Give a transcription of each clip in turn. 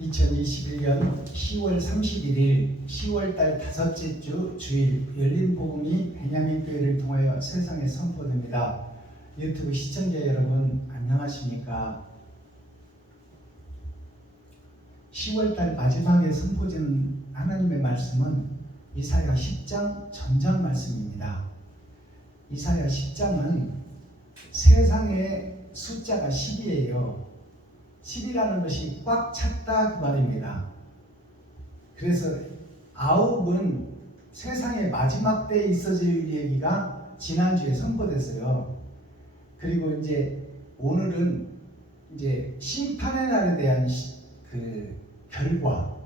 2021년 10월 31일 10월달 다섯째 주 주일 열린복음이 베냐민교회를 통하여 세상에 선포됩니다. 유튜브 시청자 여러분 안녕하십니까? 10월달 마지막에 선포되는 하나님의 말씀은 이사야 10장 전장 말씀입니다. 이사야 10장은 세상의 숫자가 10이에요. 10이라는 것이 꽉 찼다 그 말입니다. 그래서 9은 세상의 마지막 때에 있어질 얘기가 지난주에 선포됐어요. 그리고 이제 오늘은 이제 심판의 날에 대한 그 결과,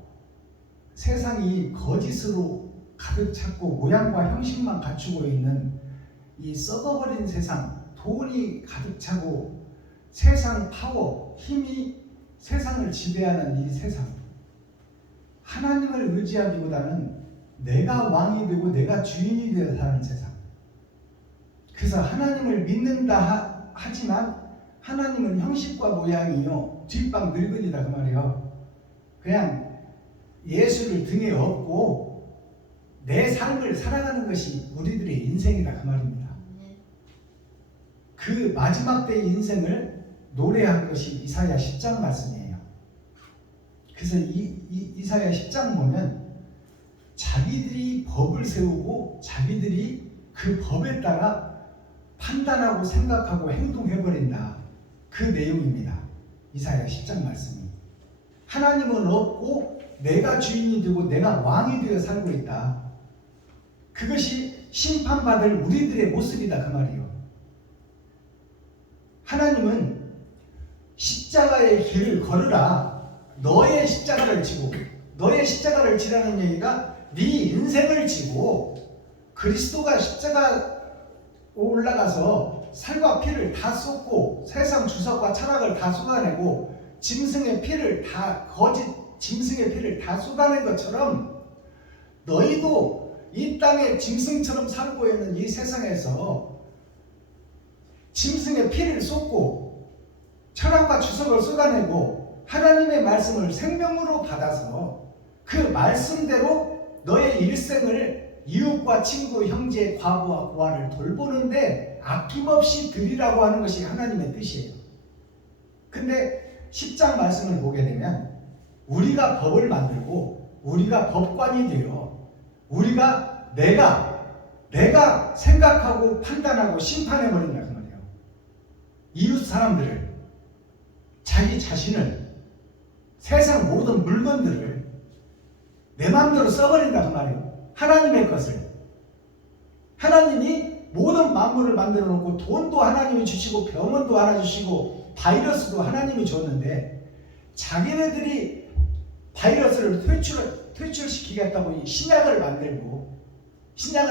세상이 거짓으로 가득 찼고 모양과 형식만 갖추고 있는 이 썩어버린 세상, 돈이 가득 차고 세상 파워, 힘이 세상을 지배하는 이 세상, 하나님을 의지하기보다는 내가 왕이 되고 내가 주인이 되어 사는 세상. 그래서 하나님을 믿는다 하지만 하나님은 형식과 모양이요 뒷방 늙은이다 그 말이에요. 그냥 예수를 등에 업고 내 삶을 살아가는 것이 우리들의 인생이다 그 말입니다. 그 마지막 때의 인생을 노래한 것이 이사야 10장 말씀이에요. 그래서 이사야 10장 보면 자기들이 법을 세우고 자기들이 그 법에 따라 판단하고 생각하고 행동해버린다. 그 내용입니다. 이사야 10장 말씀이. 하나님은 없고 내가 주인이 되고 내가 왕이 되어 살고 있다. 그것이 심판받을 우리들의 모습이다 그 말이에요. 하나님은 십자가의 길을 걸으라. 너의 십자가를 지고, 너의 십자가를 지라는 얘기가 네 인생을 지고 그리스도가 십자가 올라가서 살과 피를 다 쏟고 세상 주석과 철학을 다 쏟아내고 짐승의 피를 다 거짓 짐승의 피를 다 쏟아낸 것처럼 너희도 이 땅에 짐승처럼 살고 있는 이 세상에서 짐승의 피를 쏟고 철학과 주석을 쏟아내고 하나님의 말씀을 생명으로 받아서 그 말씀대로 너의 일생을 이웃과 친구, 형제, 과부와 고아를 돌보는데 아낌없이 드리라고 하는 것이 하나님의 뜻이에요. 근데 10장 말씀을 보게 되면 우리가 법을 만들고 우리가 법관이 되어 우리가 내가 생각하고 판단하고 심판해버린다 그 말이에요. 이웃 사람들을, 자기 자신을, 세상 모든 물건들을 내 마음대로 써버린다 그 말이에요. 하나님의 것을. 하나님이 모든 만물을 만들어 놓고 돈도 하나님이 주시고 병원도 하나 주시고 바이러스도 하나님이 줬는데 자기네들이 바이러스를 퇴출시키겠다고 신약을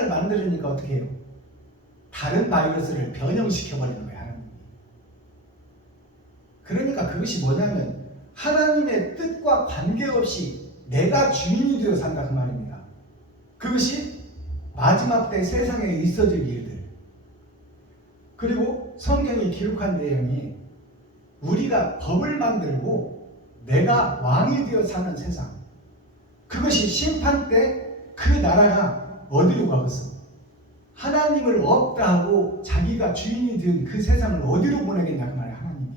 만들으니까 어떻게 해요? 다른 바이러스를 변형시켜버리는 거예요. 하나님이. 그러니까 그것이 뭐냐면 하나님의 뜻과 관계없이 내가 주인이 되어 산다 그 말입니다. 그것이 마지막 때 세상에 있어질 일들. 그리고 성경이 기록한 내용이 우리가 법을 만들고 내가 왕이 되어 사는 세상. 그것이 심판 때 그 나라가 어디로 가겠어? 하나님을 없다 하고 자기가 주인이 된 그 세상을 어디로 보내겠냐 그 말이야. 하나님이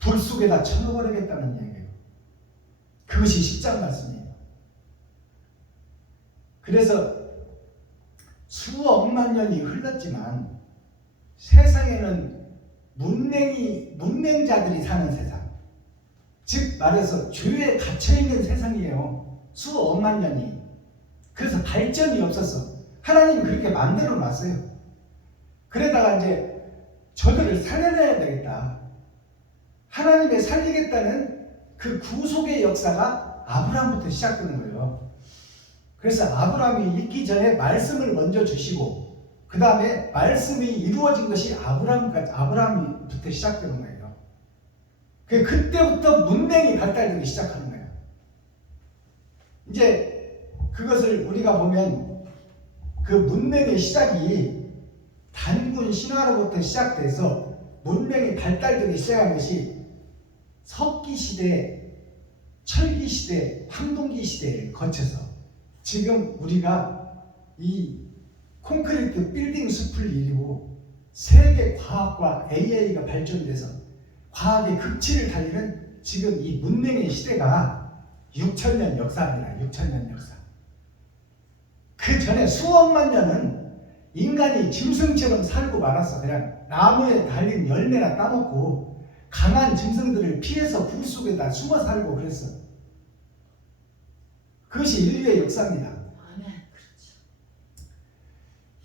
불 속에다 쳐넣어버리겠다는 얘기예요. 그것이 10장 말씀이에요. 그래서 수억만 년이 흘렀지만 세상에는 문맹자들이 사는 세상, 즉 말해서 죄에 갇혀있는 세상이에요. 수억만 년이. 그래서 발전이 없었어. 하나님이 그렇게 만들어 놨어요. 그러다가 이제 저들을 살려내야 되겠다. 하나님의 살리겠다는 그 구속의 역사가 아브라함부터 시작되는 거예요. 그래서 아브라함이 있기 전에 말씀을 먼저 주시고 그 다음에 말씀이 이루어진 것이 아브라함부터 시작되는 거예요. 그때부터 문맹이 발달되기 시작하는 거예요. 이제 그것을 우리가 보면 그 문맹의 시작이 단군 신화로부터 시작돼서 문명이 발달되기 시작한 것이 석기시대 철기 시대, 황동기 시대를 거쳐서 지금 우리가 이 콘크리트 빌딩 숲을 이루고 세계 과학과 AI가 발전돼서 과학의 극치를 달리는 지금 이 문명의 시대가 6천년 역사입니다. 6천년 역사. 그 전에 수억만 년은 인간이 짐승처럼 살고 말았어. 그냥 나무에 달린 열매나 따먹고 강한 짐승들을 피해서 불 속에다 숨어 살고 그랬어. 그것이 인류의 역사입니다. 그렇죠.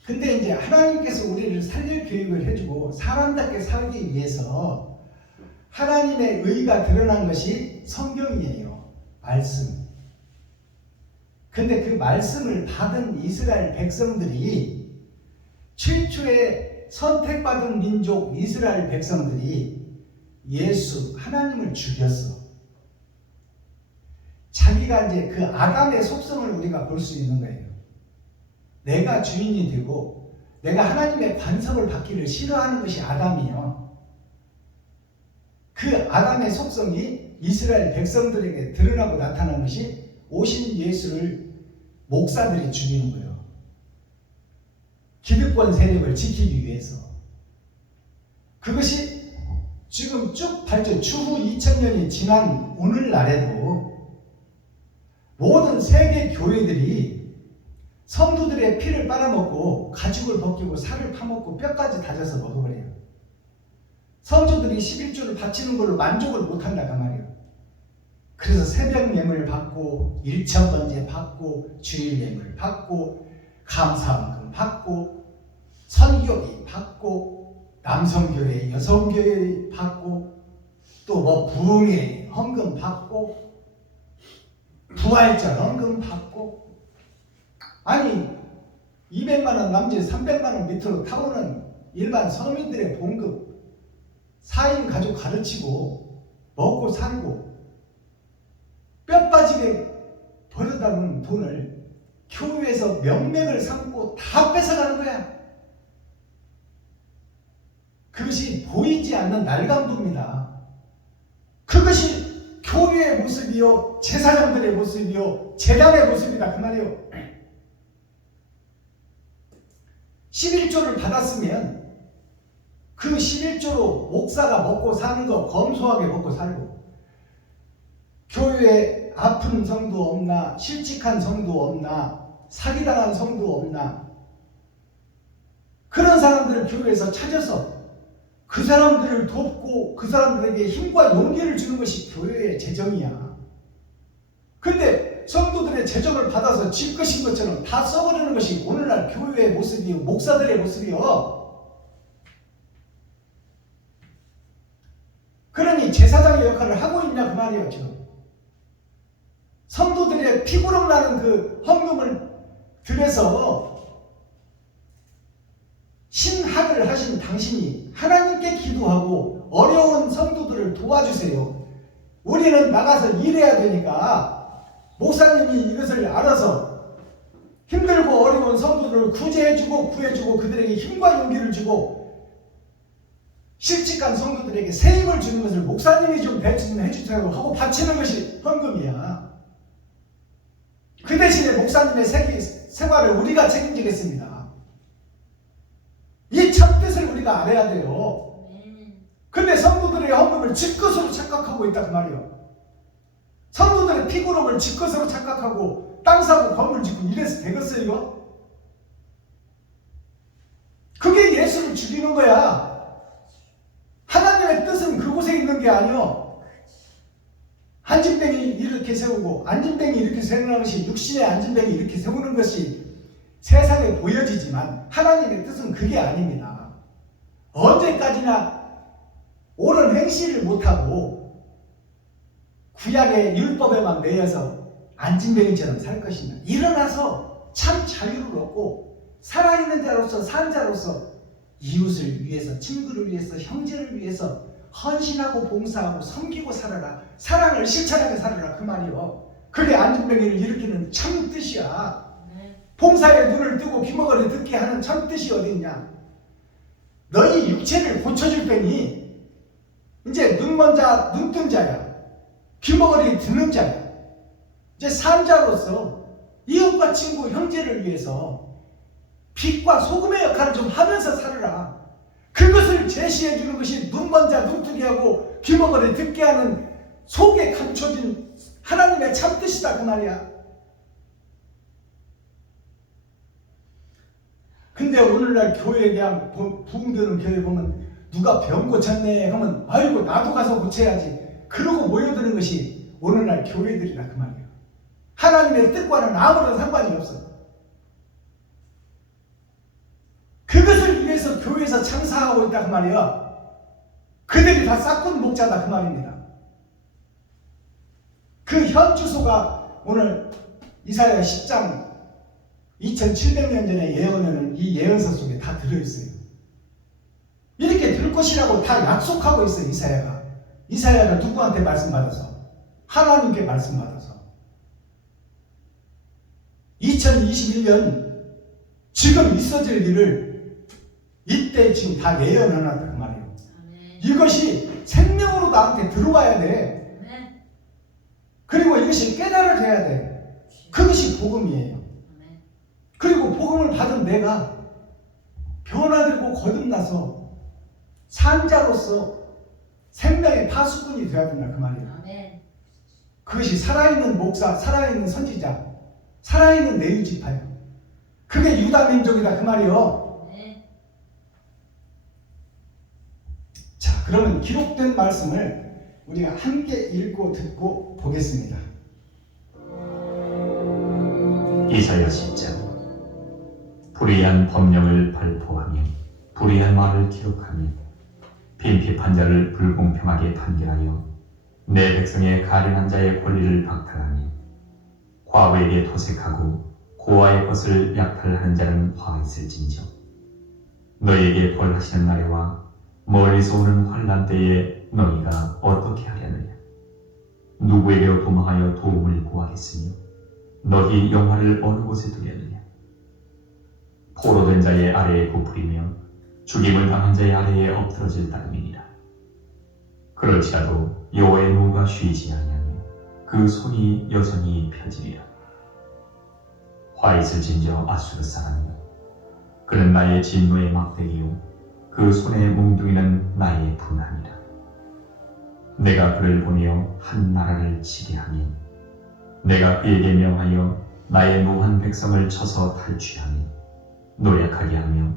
근데 이제 하나님께서 우리를 살릴 교육을 해주고 사람답게 살기 위해서 하나님의 의가 드러난 것이 성경이에요. 말씀. 근데 그 말씀을 받은 이스라엘 백성들이 최초의 선택받은 민족 이스라엘 백성들이 예수, 하나님을 죽였어. 자기가 이제 그 아담의 속성을 우리가 볼 수 있는 거예요. 내가 주인이 되고 내가 하나님의 관섭을 받기를 싫어하는 것이 아담이요. 그 아담의 속성이 이스라엘 백성들에게 드러나고 나타난 것이 오신 예수를 목사들이 죽이는 거예요. 기득권 세력을 지키기 위해서. 그것이 지금 쭉 발전, 추후 2000년이 지난 오늘날에도 모든 세계 교회들이 성도들의 피를 빨아먹고 가죽을 벗기고 살을 파먹고 뼈까지 다져서 먹어버려요. 성도들이 11조를 바치는 걸로 만족을 못한다 그 말이에요. 그래서 새벽 예물 받고 일천번제 받고 주일 예물 받고 감사헌금 받고 선교비 받고 남성교회 여성교회 받고 또 뭐 부흥회 헌금 받고 부활절 헌금 받고 아니 200만원 남짓 300만원 밑으로 타오는 일반 서민들의 봉급 4인 가족 가르치고 먹고 살고 뼈 빠지게 벌어다 놓은 돈을 교회에서 명맥을 삼고 다 뺏어가는 거야. 그것이 보이지 않는 날강도입니다. 그것이 교회의 모습이요 제사장들의 모습이요 제단의 모습이다 그 말이에요. 11조를 받았으면 그 11조로 목사가 먹고 사는 거 검소하게 먹고 살고 교회에 아픈 성도 없나 실직한 성도 없나 사기당한 성도 없나 그런 사람들을 교회에서 찾아서 그 사람들을 돕고 그 사람들에게 힘과 용기를 주는 것이 교회의 재정이야. 근데 성도들의 재정을 받아서 집 것인 것처럼 다 써버리는 것이 오늘날 교회의 모습이요 목사들의 모습이요. 그러니 제사장의 역할을 하고 있냐 그 말이에요. 지금 성도들의 피구름 나는 그 헌금을 들여서 신학을 하신 당신이 하나님께 기도하고 어려운 성도들을 도와주세요. 우리는 나가서 일해야 되니까 목사님이 이것을 알아서 힘들고 어려운 성도들을 구제해주고 구해주고 그들에게 힘과 용기를 주고 실직한 성도들에게 새 힘을 주는 것을 목사님이 좀 해주자고 하고 바치는 것이 헌금이야. 그 대신에 목사님의 생활을 우리가 책임지겠습니다. 이 참뜻을 우리가 알아야 돼요. 근데 성도들의 헌금을 집것으로 착각하고 있다 그 말이에요. 성도들의 피구름을 집것으로 착각하고 땅 사고 건물 짓고 이래서 되겠어요 이거? 그게 예수를 죽이는 거야. 하나님의 뜻은 그곳에 있는 게 아니요. 안진뱅이 이렇게 세우고 안진뱅이 이렇게 세우는 것이 육신의 안진뱅이 이렇게 세우는 것이 세상에 보여지지만 하나님의 뜻은 그게 아닙니다. 언제까지나 옳은 행실을 못하고 구약의 율법에만 매여서 안진뱅이처럼 살 것이냐. 일어나서 참 자유를 얻고 살아있는 자로서 산 자로서 이웃을 위해서 친구를 위해서 형제를 위해서 헌신하고 봉사하고 섬기고 살아라. 사랑을 실천하게 살아라 그 말이요. 그게 안진뱅이를 일으키는 참 뜻이야. 봉사에 눈을 뜨고 귀머거리 듣게 하는 참 뜻이 어디 있냐. 너희 육체를 고쳐줄 테니 이제 눈먼 자 눈뜬 자야. 귀머거리 듣는 자야. 이제 산자로서 이웃과 친구, 형제를 위해서 빛과 소금의 역할을 좀 하면서 살아라. 그것을 제시해 주는 것이 눈먼 자 눈뜨게 하고 귀머거리 듣게 하는 속에 감춰진 하나님의 참뜻이다 그 말이야. 근데 오늘날 교회에 대한 부흥되는 교회 보면 누가 병 고쳤네 하면 아이고 나도 가서 고쳐야지 그러고 모여드는 것이 오늘날 교회들이라 그 말이야. 하나님의 뜻과는 아무런 상관이 없어. 그것을 위해서 교회에서 장사하고 있다 그 말이야. 그들이 다 싹군 목자다 그 말입니다. 그 현 주소가 오늘 이사야 10장 2700년 전에 예언하는 이 예언서 속에 다 들어있어요. 이렇게 될 것이라고 다 약속하고 있어요. 이사야가 누구한테 말씀받아서? 하나님께 말씀받아서 2021년 지금 있어질 일을 이때 지금 다 예언해놨다 그 말이에요. 이것이 생명으로 나한테 들어와야 돼. 그리고 이것이 깨달아져야 돼. 그것이 복음이에요. 그리고 복음을 받은 내가 변화되고 거듭나서 산자로서 생명의 파수꾼이 되어야 된다 그 말이에요. 그것이 살아있는 목사, 살아있는 선지자, 살아있는 내유지파예요. 그게 유다 민족이다 그 말이에요. 자, 그러면 기록된 말씀을 우리가 함께 읽고 듣고 보겠습니다. 이사야 10장. 불의한 법령을 발포하며 불의한 말을 기록하며 빈핍한 자를 불공평하게 판결하여 내 백성의 가련한 자의 권리를 박탈하며 과부에게 토색하고 고아의 것을 약탈하는 자는 화 있을진저. 너희에게 벌하시는 날에와 멀리서 오는 환난 때에 너희가 어떻게 하려느냐. 누구에게로 도망하여 도움을 구하겠으며 너희 영화를 어느 곳에 두려느냐. 포로된 자의 아래에 부풀이며 죽임을 당한 자의 아래에 엎드러질 따름이니라. 그럴지라도 여호와의 노가 쉬지 아니하며 그 손이 여전히 펴지리라. 화 있을진저 아수르 사람이여, 그는 나의 진노의 막대기요 그 손의 몽둥이는 나의 분함이라. 내가 그를 보내어 한 나라를 치게 하며 내가 그에게 명하여 나의 노한 백성을 쳐서 탈취하며 노력하게 하며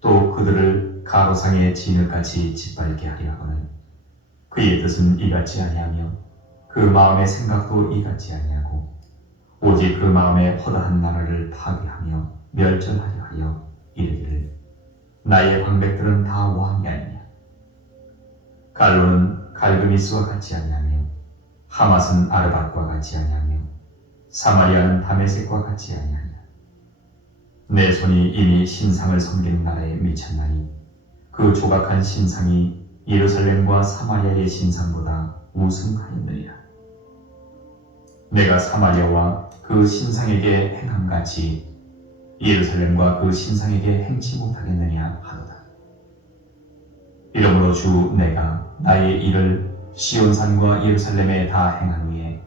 또 그들을 가로상의 진흙같이 짓밟게 하려 하거늘 그의 뜻은 이같지 아니하며 그 마음의 생각도 이같지 아니하고 오직 그 마음에 허다한 나라를 파괴하며 멸절하려 하여 이르기를 나의 방백들은 다 왕이 아니냐. 갈로는 갈그미스와 같지 아니하며 하맛은 아르밧과 같이 아니하며 사마리아는 다메섹과 같이 아니하냐. 내 손이 이미 신상을 섬기는 나라에 미쳤나니 그 조각한 신상이 예루살렘과 사마리아의 신상보다 우승하였느니라. 내가 사마리아와 그 신상에게 행함같이 예루살렘과 그 신상에게 행치 못하겠느냐 하도다. 이러므로 주 내가 나의 일을 시온산과 예루살렘에 다 행한 후에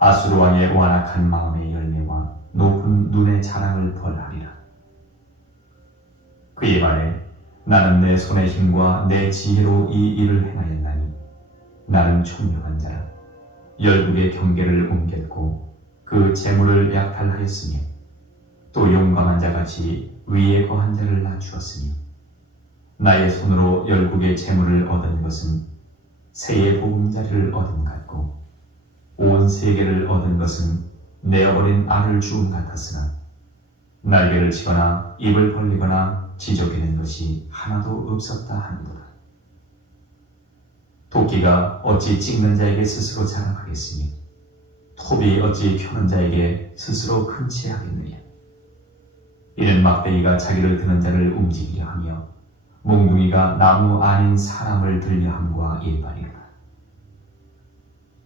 아수르 왕의 완악한 마음의 열매와 높은 눈의 자랑을 벌하리라. 그의 말에 나는 내 손의 힘과 내 지혜로 이 일을 행하였나니 나는 총명한 자라. 열국의 경계를 옮겼고 그 재물을 약탈하였으며 또 용감한 자같이 위에 거한 자를 낮추었으며 나의 손으로 열국의 재물을 얻은 것은 새의 보금자리를 얻은 같고 온 세계를 얻은 것은 내 어린 알을 주음 같았으나 날개를 치거나 입을 벌리거나 지저귀는 것이 하나도 없었다 하는도다. 도끼가 어찌 찍는 자에게 스스로 자랑하겠으며 톱이 어찌 켜는 자에게 스스로 큰치하겠느냐. 이는 막대기가 자기를 드는 자를 움직이려 하며 몽둥이가 나무 아닌 사람을 들려 함과 일반이로다.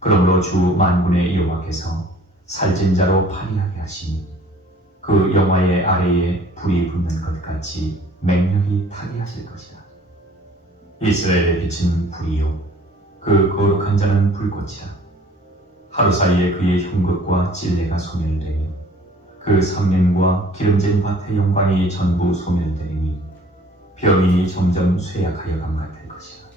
그러므로 주 만군의 여호와께서 살찐 자로 파리하게 하시니 그 영화의 아래에 불이 붙는 것 같이 맹렬히 타게 하실 것이라. 이스라엘의 빛은 불이요 그 거룩한 자는 불꽃이라. 하루 사이에 그의 흉극과 찔레가 소멸되며 그 성림과 기름진 밭의 영광이 전부 소멸되리니 병인이 점점 쇠약하여 감 같을 것이라.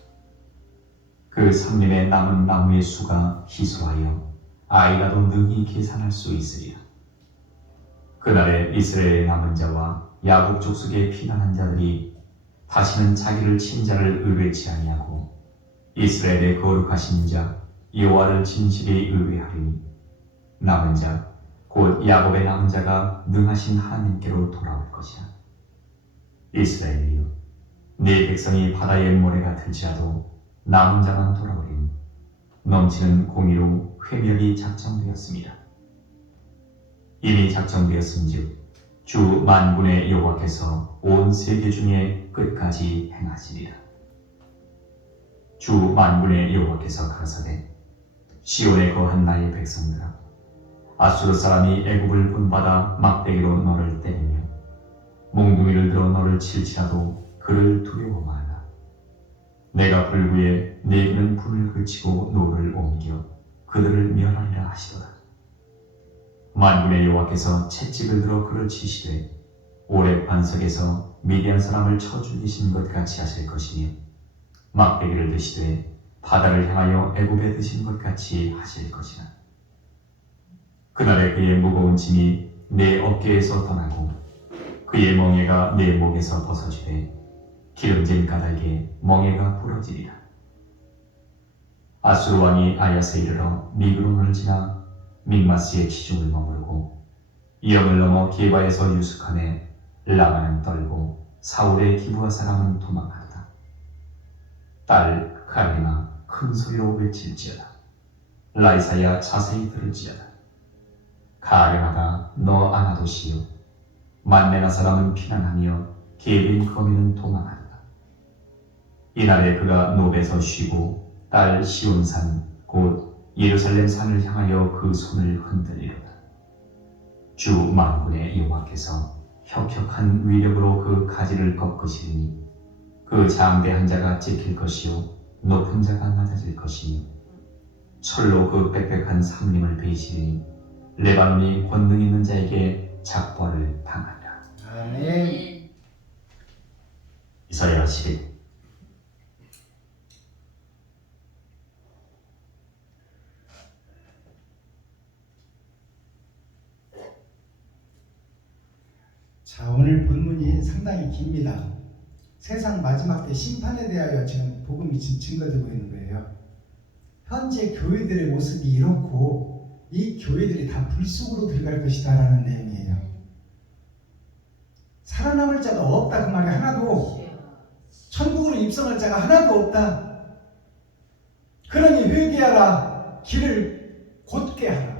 그 성림에 남은 나무의 수가 희소하여 아이라도 능히 계산할 수 있으리라. 그날에 이스라엘의 남은 자와 야곱 족속의 피난한 자들이 다시는 자기를 친 자를 의뢰치 아니하고 이스라엘의 거룩하신 자 여호와를 진실히 의뢰하리니 남은 자 곧 야곱의 남은 자가 능하신 하나님께로 돌아올 것이라. 이스라엘이여, 네 백성이 바다의 모래 같을지라도 남은 자만 돌아오리니 넘치는 공의로 회멸이 작정되었습니다. 이미 작정되었은즉 주 만군의 여호와께서 온 세계 중에 끝까지 행하시리라. 주 만군의 여호와께서 가라사대 시온에 거한 나의 백성들아, 아수르 사람이 애굽을 본받아 막대기로 너를 때리며 몽둥이를 들어 너를 칠지라도 그를 두려워 말라. 내가 불구에 내기는 불을 그치고 노를 옮겨 그들을 멸하리라 하시더라. 만군의 여호와께서 채찍을 들어 그를 치시되 오렙 반석에서 미디안 사람을 쳐 죽이신 것 같이 하실 것이며 막대기를 드시되 바다를 향하여 애굽에 드신 것 같이 하실 것이라. 그날에 그의 무거운 짐이 내 어깨에서 떠나고 그의 멍에가 내 목에서 벗어지되 기름진 까닭에 멍에가 부러지리라. 아수르 왕이 아야스에 이르러 미그론을 지나 믹마스의 지중을 머무르고 이영을 넘어 게바에서 유숙하네 라마는 떨고 사울의 기브아 사람은 도망하다. 딸 갈리마 큰 소리로 외칠지어다. 라이사야 자세히 들을지어다. 가령하다 너 아나도시여, 만메나 사람은 피난하며 게빈 거민은 도망한다. 이날에 그가 노베에서 쉬고 딸 시온산 곧 예루살렘 산을 향하여 그 손을 흔들리로다. 주 만군의 여호와께서 혁혁한 위력으로 그 가지를 꺾으시리니 그 장대한 자가 찍힐 것이요 높은 자가 낮아질 것이니 철로 그 빽빽한 삼림을 베이시리니 레바논이 권능 있는 자에게 작벌을 당하리라. 아멘. 이사야 11. 자, 오늘 본문이 상당히 깁니다. 세상 마지막 때 심판에 대하여 지금 복음이 증거되고 있는 거예요. 현재 교회들의 모습이 이렇고 이 교회들이 다 불 속으로 들어갈 것이다 라는 내용이에요. 살아남을 자가 없다 그 말이 하나도, 천국으로 입성할 자가 하나도 없다. 그러니 회개하라, 길을 곧게 하라.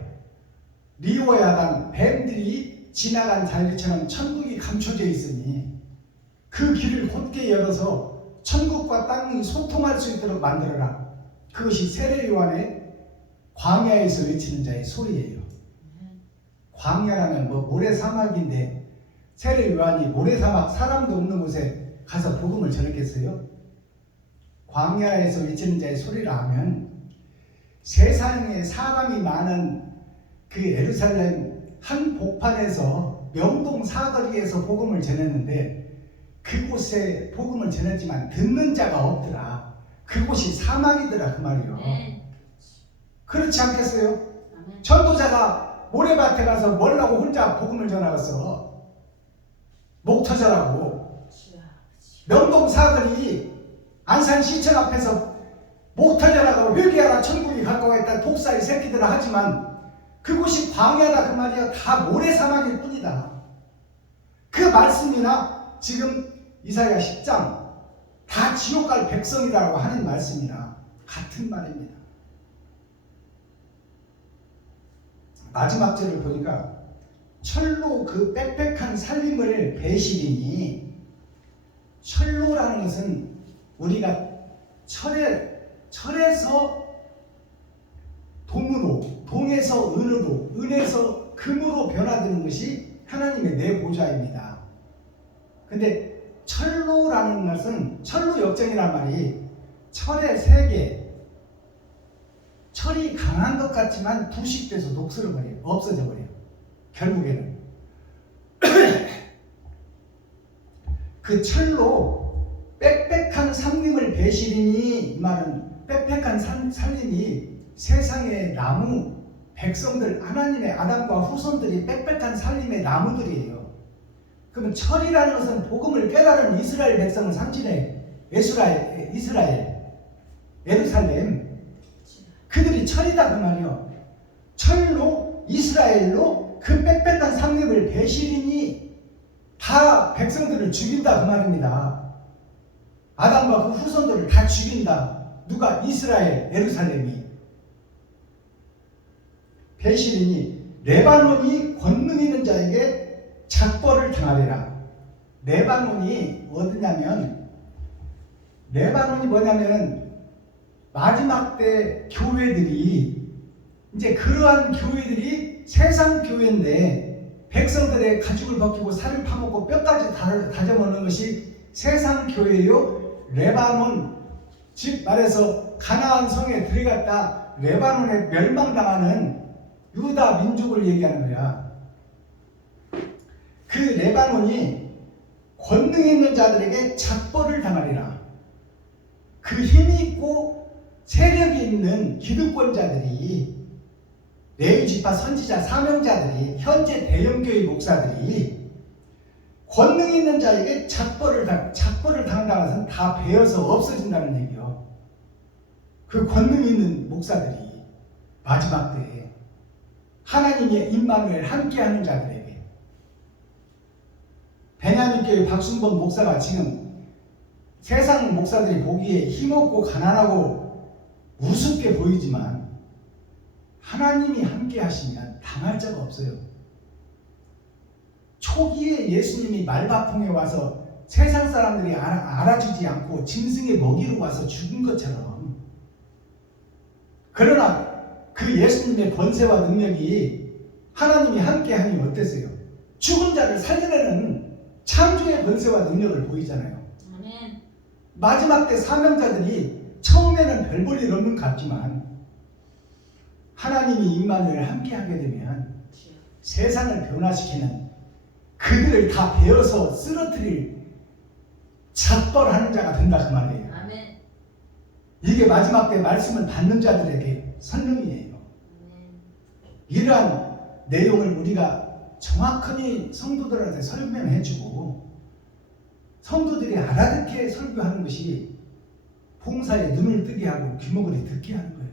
리오야당 뱀들이 지나간 자리처럼 천국이 감춰져 있으니 그 길을 곧게 열어서 천국과 땅이 소통할 수 있도록 만들어라. 그것이 세례 요한의 광야에서 외치는 자의 소리예요. 광야라면 모래사막인데 세례 요한이 모래사막 사람도 없는 곳에 가서 복음을 전했겠어요? 광야에서 외치는 자의 소리라 하면 세상에 사람이 많은 그 예루살렘 한 복판에서 명동 사거리에서 복음을 전했는데 그곳에 복음을 전했지만 듣는 자가 없더라. 그곳이 사막이더라 그 말이요. 그렇지 않겠어요? 전도자가 모래밭에 가서 뭐라고 혼자 복음을 전하겠어? 목 터져라고. 명동 사거리 안산시청 앞에서 목 터져라고 회개하라 천국이 가까워 있다 독사의 새끼들아 하지만 그곳이 광야다 그 말이야. 다 모래사막일 뿐이다. 그 말씀이나 지금 이사야 10장 다 지옥 갈 백성이라고 하는 말씀이나 같은 말입니다. 마지막 절을 보니까 철로 그 빽빽한 살림을 베시리니, 철로라는 것은 우리가 철에서 동으로, 동에서 은으로, 은에서 금으로 변화되는 것이 하나님의 내 보좌입니다. 근데 철로라는 것은 철로 역정이란 말이 철의 세계, 철이 강한 것 같지만 부식돼서 녹슬어 버려요. 없어져 버려요. 결국에는 그 철로 빽빽한 산림을 배시리니, 이 말은 빽빽한 산림이 세상의 나무 백성들, 하나님의 아담과 후손들이 빽빽한 산림의 나무들이에요. 그러면 철이라는 것은 복음을 깨달은 이스라엘 백성을 상징해. 이스라엘, 예루살렘, 그들이 철이다 그 말이요. 철로, 이스라엘로 그 빽빽한 산림을 배시리니 다 백성들을 죽인다 그 말입니다. 아담과 그 후손들을 다 죽인다. 누가? 이스라엘, 예루살렘이. 배시리니 레바논이 권능 있는 자에게 작벌을 당하리라. 레바논이 어디냐면, 레바논이 뭐냐면 마지막 때 교회들이, 이제 그러한 교회들이 세상 교회인데 백성들의 가죽을 벗기고 살을 파먹고 뼈까지 다져먹는 것이 세상 교회요. 레바논, 즉 말해서 가나안 성에 들어갔다 레바논에 멸망당하는 유다 민족을 얘기하는 거야. 그 레바논이 권능 있는 자들에게 작벌을 당하리라. 그 힘이 있고 세력이 있는 기득권자들이, 레위 지파 선지자 사명자들이, 현재 대형교회 목사들이 권능 있는 자에게 작벌을 당한다는 것은 다 베어서 없어진다는 얘기요. 그 권능 있는 목사들이 마지막 때에 하나님의 임마누엘 함께하는 자들에게, 베냐민 교회 박순범 목사가 지금 세상 목사들이 보기에 힘없고 가난하고 우습게 보이지만 하나님이 함께 하시면 당할 자가 없어요. 초기에 예수님이 말바풍에 와서 세상 사람들이 알아주지 않고 짐승의 먹이로 와서 죽은 것처럼, 그러나 그 예수님의 권세와 능력이 하나님이 함께하니 어땠어요? 죽은 자를 살려내는 창조의 권세와 능력을 보이잖아요. 아멘. 마지막 때 사명자들이 처음에는 별 볼 일 없는 것 같지만 하나님이 임마누엘 함께하게 되면 세상을 변화시키는, 그들을 다 베어서 쓰러뜨릴 작벌하는 자가 된다 그 말이에요. 아멘. 이게 마지막 때 말씀을 받는 자들에게 설명이에요. 이러한 내용을 우리가 정확하게 성도들한테 설명해주고 성도들이 알아듣게 설교하는 것이 봉사에 눈을 뜨게 하고 귀머거리 듣게 하는 거예요.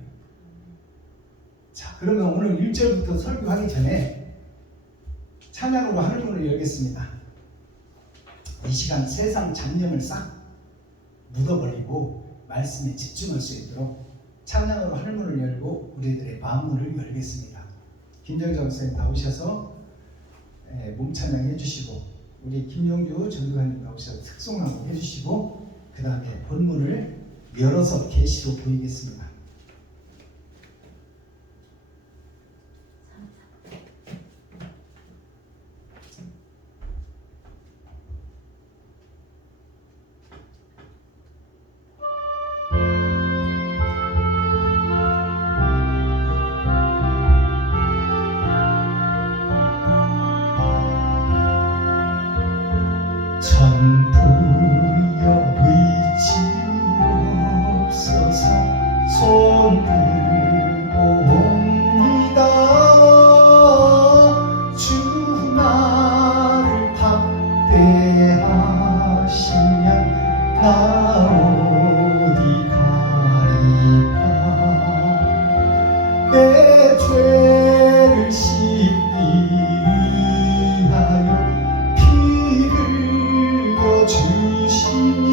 자, 그러면 오늘 1절부터 설교하기 전에 찬양으로 하늘문을 열겠습니다. 이 시간 세상 잡념을 싹 묻어버리고 말씀에 집중할 수 있도록 찬양으로 하늘문을 열고 우리들의 마음문을 열겠습니다. 김정정 선생님 나오셔서 몸찬양 해주시고, 우리 김용규 전도사님 나오셔서 특송하고 해주시고, 그 다음에 본문을 열어서 계시로 보이겠습니다. 전부여 의지 없어서 손 들고 옵니다. 주 나를 박대하시면 나 어디 가리까. 내 죄를 씻기 위하여 피 흘려 주시니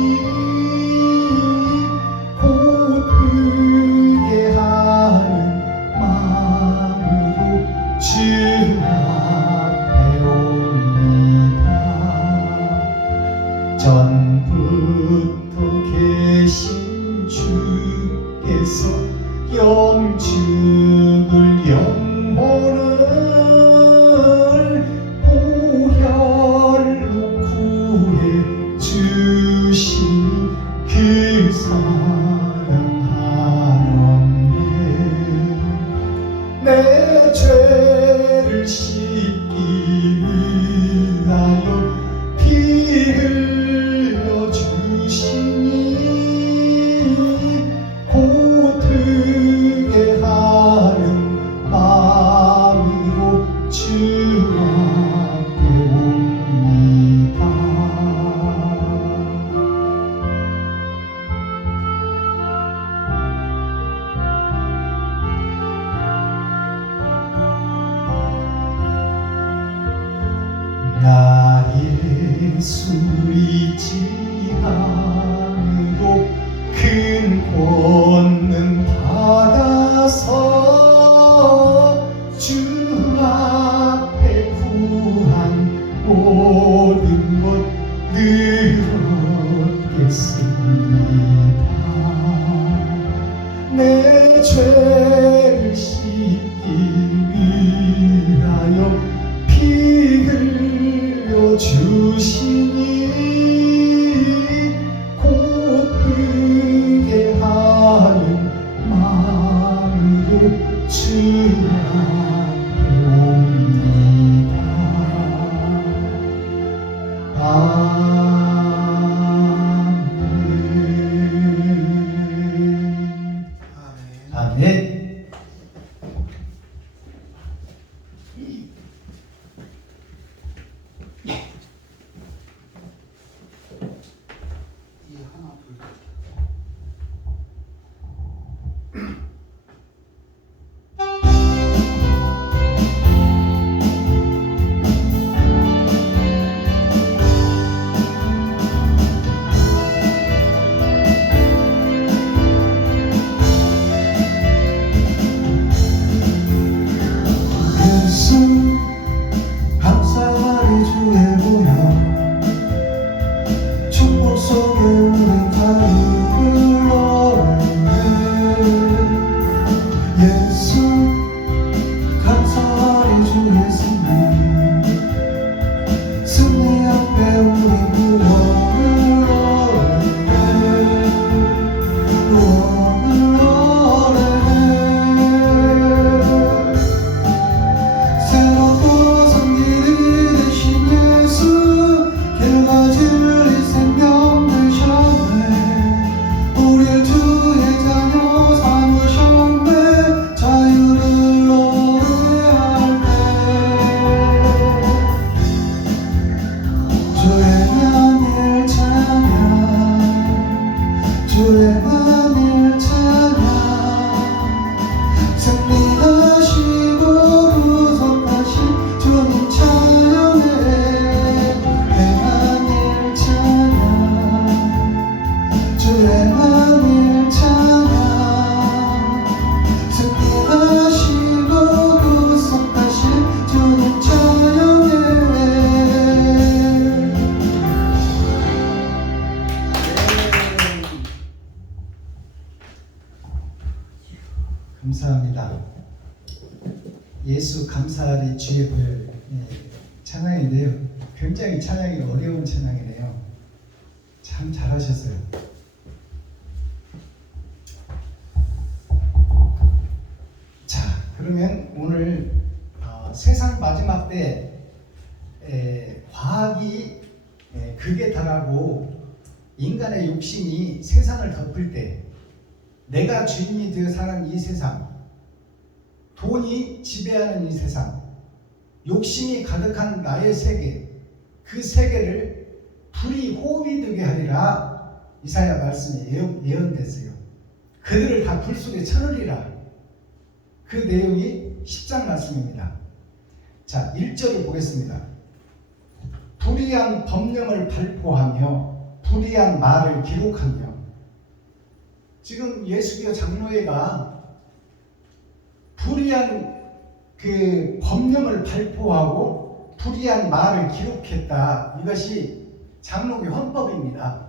곧 그게 하는 마음으로 주 앞에 옵니다. 전부터 계신 주께서 영축을 내 죄를 씻기 위하여 피 흘려 주시니 곧 듣게 하는 마음으로 주 앞에 옵니다. 나 예수 잊지 않으로 큰 권능 받아서 주 앞에 구한 모든 것 늘 얻겠습니다. 내 죄를 씻기 위하여 피 흘려 주시니 곧 그게 하는 마음으로 주 앞에 옵니다. 아멘. 아멘. 예수 감사하리 주의 보혈 축복 속에 우린 가득 흘러오네. 예수 감사하리 주의 승리 앞에 우린 구원을 얻네. 구원을 얻네. 새롭고 성길이 되신 예수 길과 진리 생명 되셨네. 우릴 주의 자녀 삼으셨네. 자유를 노래할 때 주의 만일 찬양 주의 만일 찬양 승리하시고 구속하신 주님 찬양해. 주의 만일 찬양 주의 만일 찬양 승리하시고 구속하신 주님 찬양해. 감사합니다. 예수 감사하리 주의 보혈 찬양인데요. 굉장히 찬양이 어려운 찬양이네요. 참 잘하셨어요. 자, 그러면 오늘 세상 마지막 때 과학이 극에 달하고 인간의 욕심이 세상을 덮을 때 내가 주인이 되어 사는 이 세상, 돈이 지배하는 이 세상, 욕심이 가득한 나의 세계, 그 세계를 불이 호흡이 되게 하리라 이사야 말씀이 예언됐어요. 그들을 다 불 속에 쳐넣으리라. 그 내용이 10장 말씀입니다. 자, 1절을 보겠습니다. 불의한 법령을 발표하며 불의한 말을 기록하며. 지금 예수교 장로회가 불의한 그 법령을 발표하고 불의한 말을 기록했다. 이것이 장로교 헌법입니다.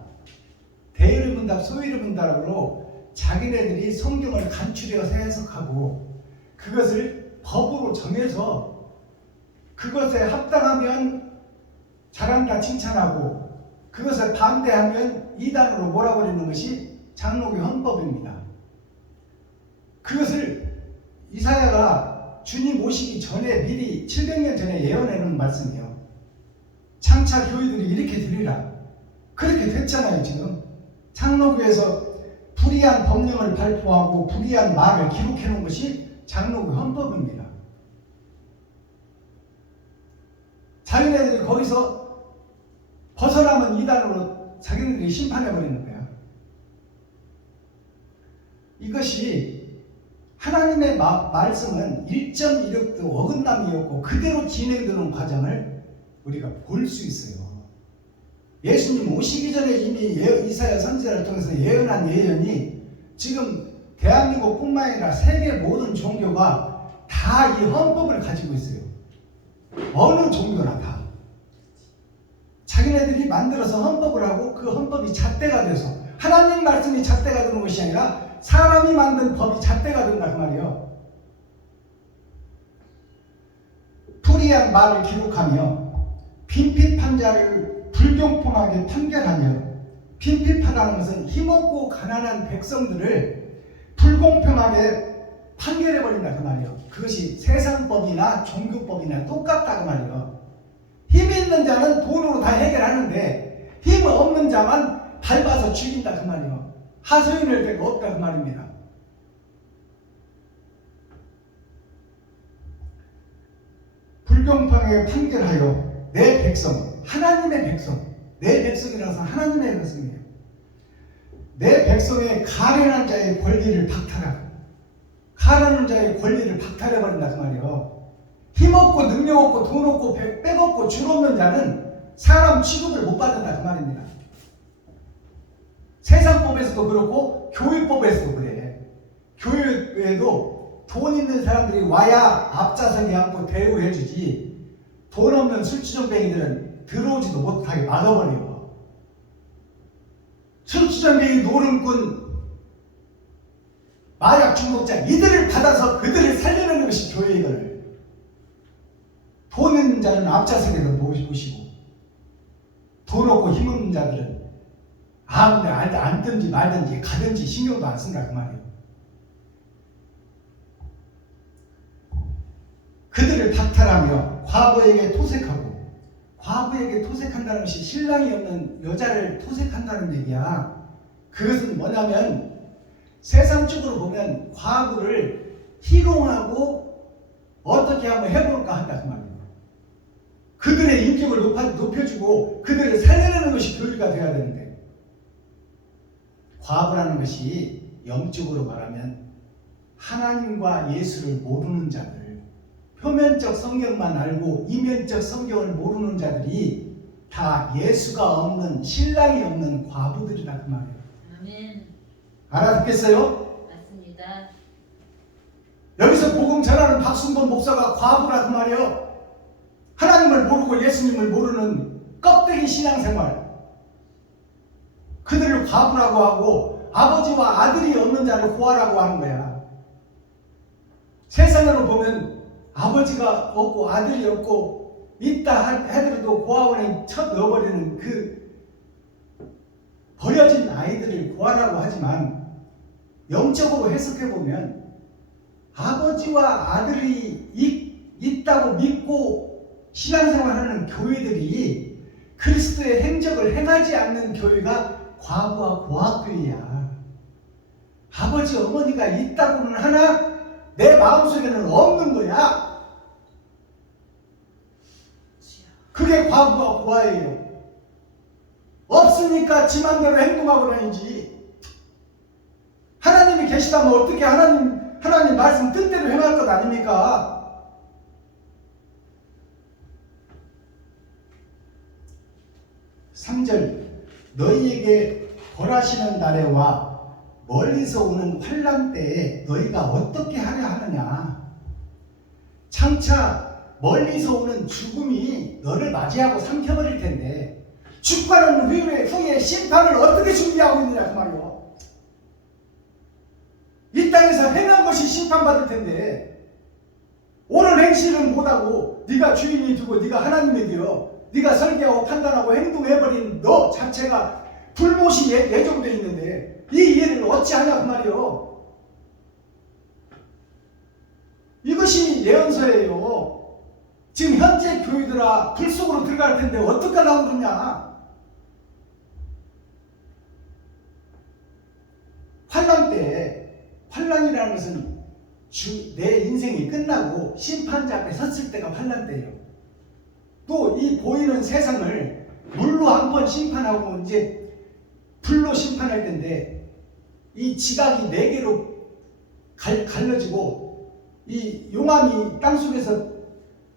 대의문답 소의문답으로 자기네들이 성경을 간추려서 해석하고 그것을 법으로 정해서 그것에 합당하면 잘한다 칭찬하고 그것에 반대하면 이단으로 몰아버리는 것이 장로교 헌법입니다. 그것을 이사야가 주님 오시기 전에 미리 700년 전에 예언해 놓은 말씀이에요. 장차 교회들이 이렇게 드리라. 그렇게 됐잖아요. 지금 장로교에서 불의한 법령을 발표하고 불의한 말을 기록해 놓은 것이 장로교 헌법입니다. 자기네들이 거기서 벗어나면 이단으로 자기네들이 심판해 버리는 거야. 이것이 하나님의 말씀은 1.1억도 어긋남이 없고 그대로 진행되는 과정을 우리가 볼 수 있어요. 예수님 오시기 전에 이미 이사야 선지자를 통해서 예언한 예언이 지금 대한민국뿐만 아니라 세계 모든 종교가 다 이 헌법을 가지고 있어요. 어느 종교나 다. 자기네들이 만들어서 헌법을 하고 그 헌법이 잣대가 돼서 하나님 말씀이 잣대가 되는 것이 아니라 사람이 만든 법이 잣대가 된다 그 말이에요. 불의한 말을 기록하며 빈핍한 자를 불공평하게 판결하며, 빈핍하다는 것은 힘없고 가난한 백성들을 불공평하게 판결해버린다 그 말이에요. 그것이 세상법이나 종교법이나 똑같다 그 말이에요. 힘 있는 자는 돈으로 다 해결하는데 힘 없는 자만 밟아서 죽인다 그 말이에요. 하소연할 데가 없다 그 말입니다. 불공평하게 판결하여 내 백성, 하나님의 백성, 내 백성이라서 하나님의 백성이에요. 내 백성의 가련한 자의 권리를 박탈하고, 가련한 자의 권리를 박탈해버린다 그 말이에요. 힘없고 능력없고 돈없고 백없고 줄없는 자는 사람 취급을 못 받는다 그 말입니다. 세상법에서도 그렇고 교회법에서도 그래. 교회에도 돈 있는 사람들이 와야 앞좌석에 앉고 대우해주지, 돈 없는 술주정뱅이들은 들어오지도 못하게 막아버려. 술주정뱅이, 노름꾼, 마약 중독자 이들을 받아서 그들을 살리는 것이 교회이거든. 돈 있는 자는 앞좌석에서 모시고 돈 없고 힘 없는 자들은 아무데 앉든지 말든지 가든지 신경도 안 쓴다 그 말이에요. 그들을 박탈하며 과부에게 토색하고, 과부에게 토색한다는 것이 신랑이 없는 여자를 토색한다는 얘기야. 그것은 뭐냐면 세상적으로 보면 과부를 희롱하고 어떻게 한번 해볼까 한다 그 말이에요. 그들의 인격을 높여주고 그들을 살려내는 것이 교회가 되어야 되는데, 과부라는 것이 영적으로 말하면 하나님과 예수를 모르는 자들, 표면적 성경만 알고 이면적 성경을 모르는 자들이 다 예수가 없는, 신랑이 없는 과부들이다 그 말이에요. 아멘. 알아듣겠어요? 맞습니다. 여기서 복음 전하는 박순범 목사가 과부라 그 말이에요. 하나님을 모르고 예수님을 모르는 껍데기 신앙생활, 그들을 과부라고 하고 아버지와 아들이 없는 자를 고아라고 하는 거야. 세상으로 보면 아버지가 없고 아들이 없고 있다 하더라도 고아원에 쳐 넣어버리는 그 버려진 아이들을 고아라고 하지만, 영적으로 해석해보면 아버지와 아들이 있다고 믿고 신앙생활하는 교회들이 그리스도의 행적을 행하지 않는 교회가 과부와 고아교회야. 아버지 어머니가 있다고는 하나 내 마음속에는 없는 거야. 그게 과부와 고아예요. 없으니까 지 맘대로 행동하고 다니지. 하나님이 계시다면 어떻게 하나님 말씀 뜻대로 행할 것 아닙니까? (3절) 너희에게 벌하시는 날에와 멀리서 오는 환난 때에 너희가 어떻게 하려 하느냐. 장차 멀리서 오는 죽음이 너를 맞이하고 삼켜버릴 텐데 죽과는 후에 심판을 어떻게 준비하고 있느냐 그 말이요. 이 땅에서 행한 것이 심판받을 텐데 옳은 행실은 못하고 네가 주인이 되고 네가 하나님이 되어 네가 설계하고 판단하고 행동해버린 너 자체가 불못이 예정되어 있는데 이 일을 어찌하냐 그 말이요. 이것이 예언서예요. 지금 현재 교회들아 불 속으로 들어갈 텐데 어떻게 하려고 그러냐. 환난 때, 환난이라는 것은 내 인생이 끝나고 심판자 앞에 섰을 때가 환난 때예요. 또 이 보이는 세상을 물로 한번 심판하고 이제 불로 심판할 텐데, 이 지각이 4개로 갈라지고 이 용암이 땅속에서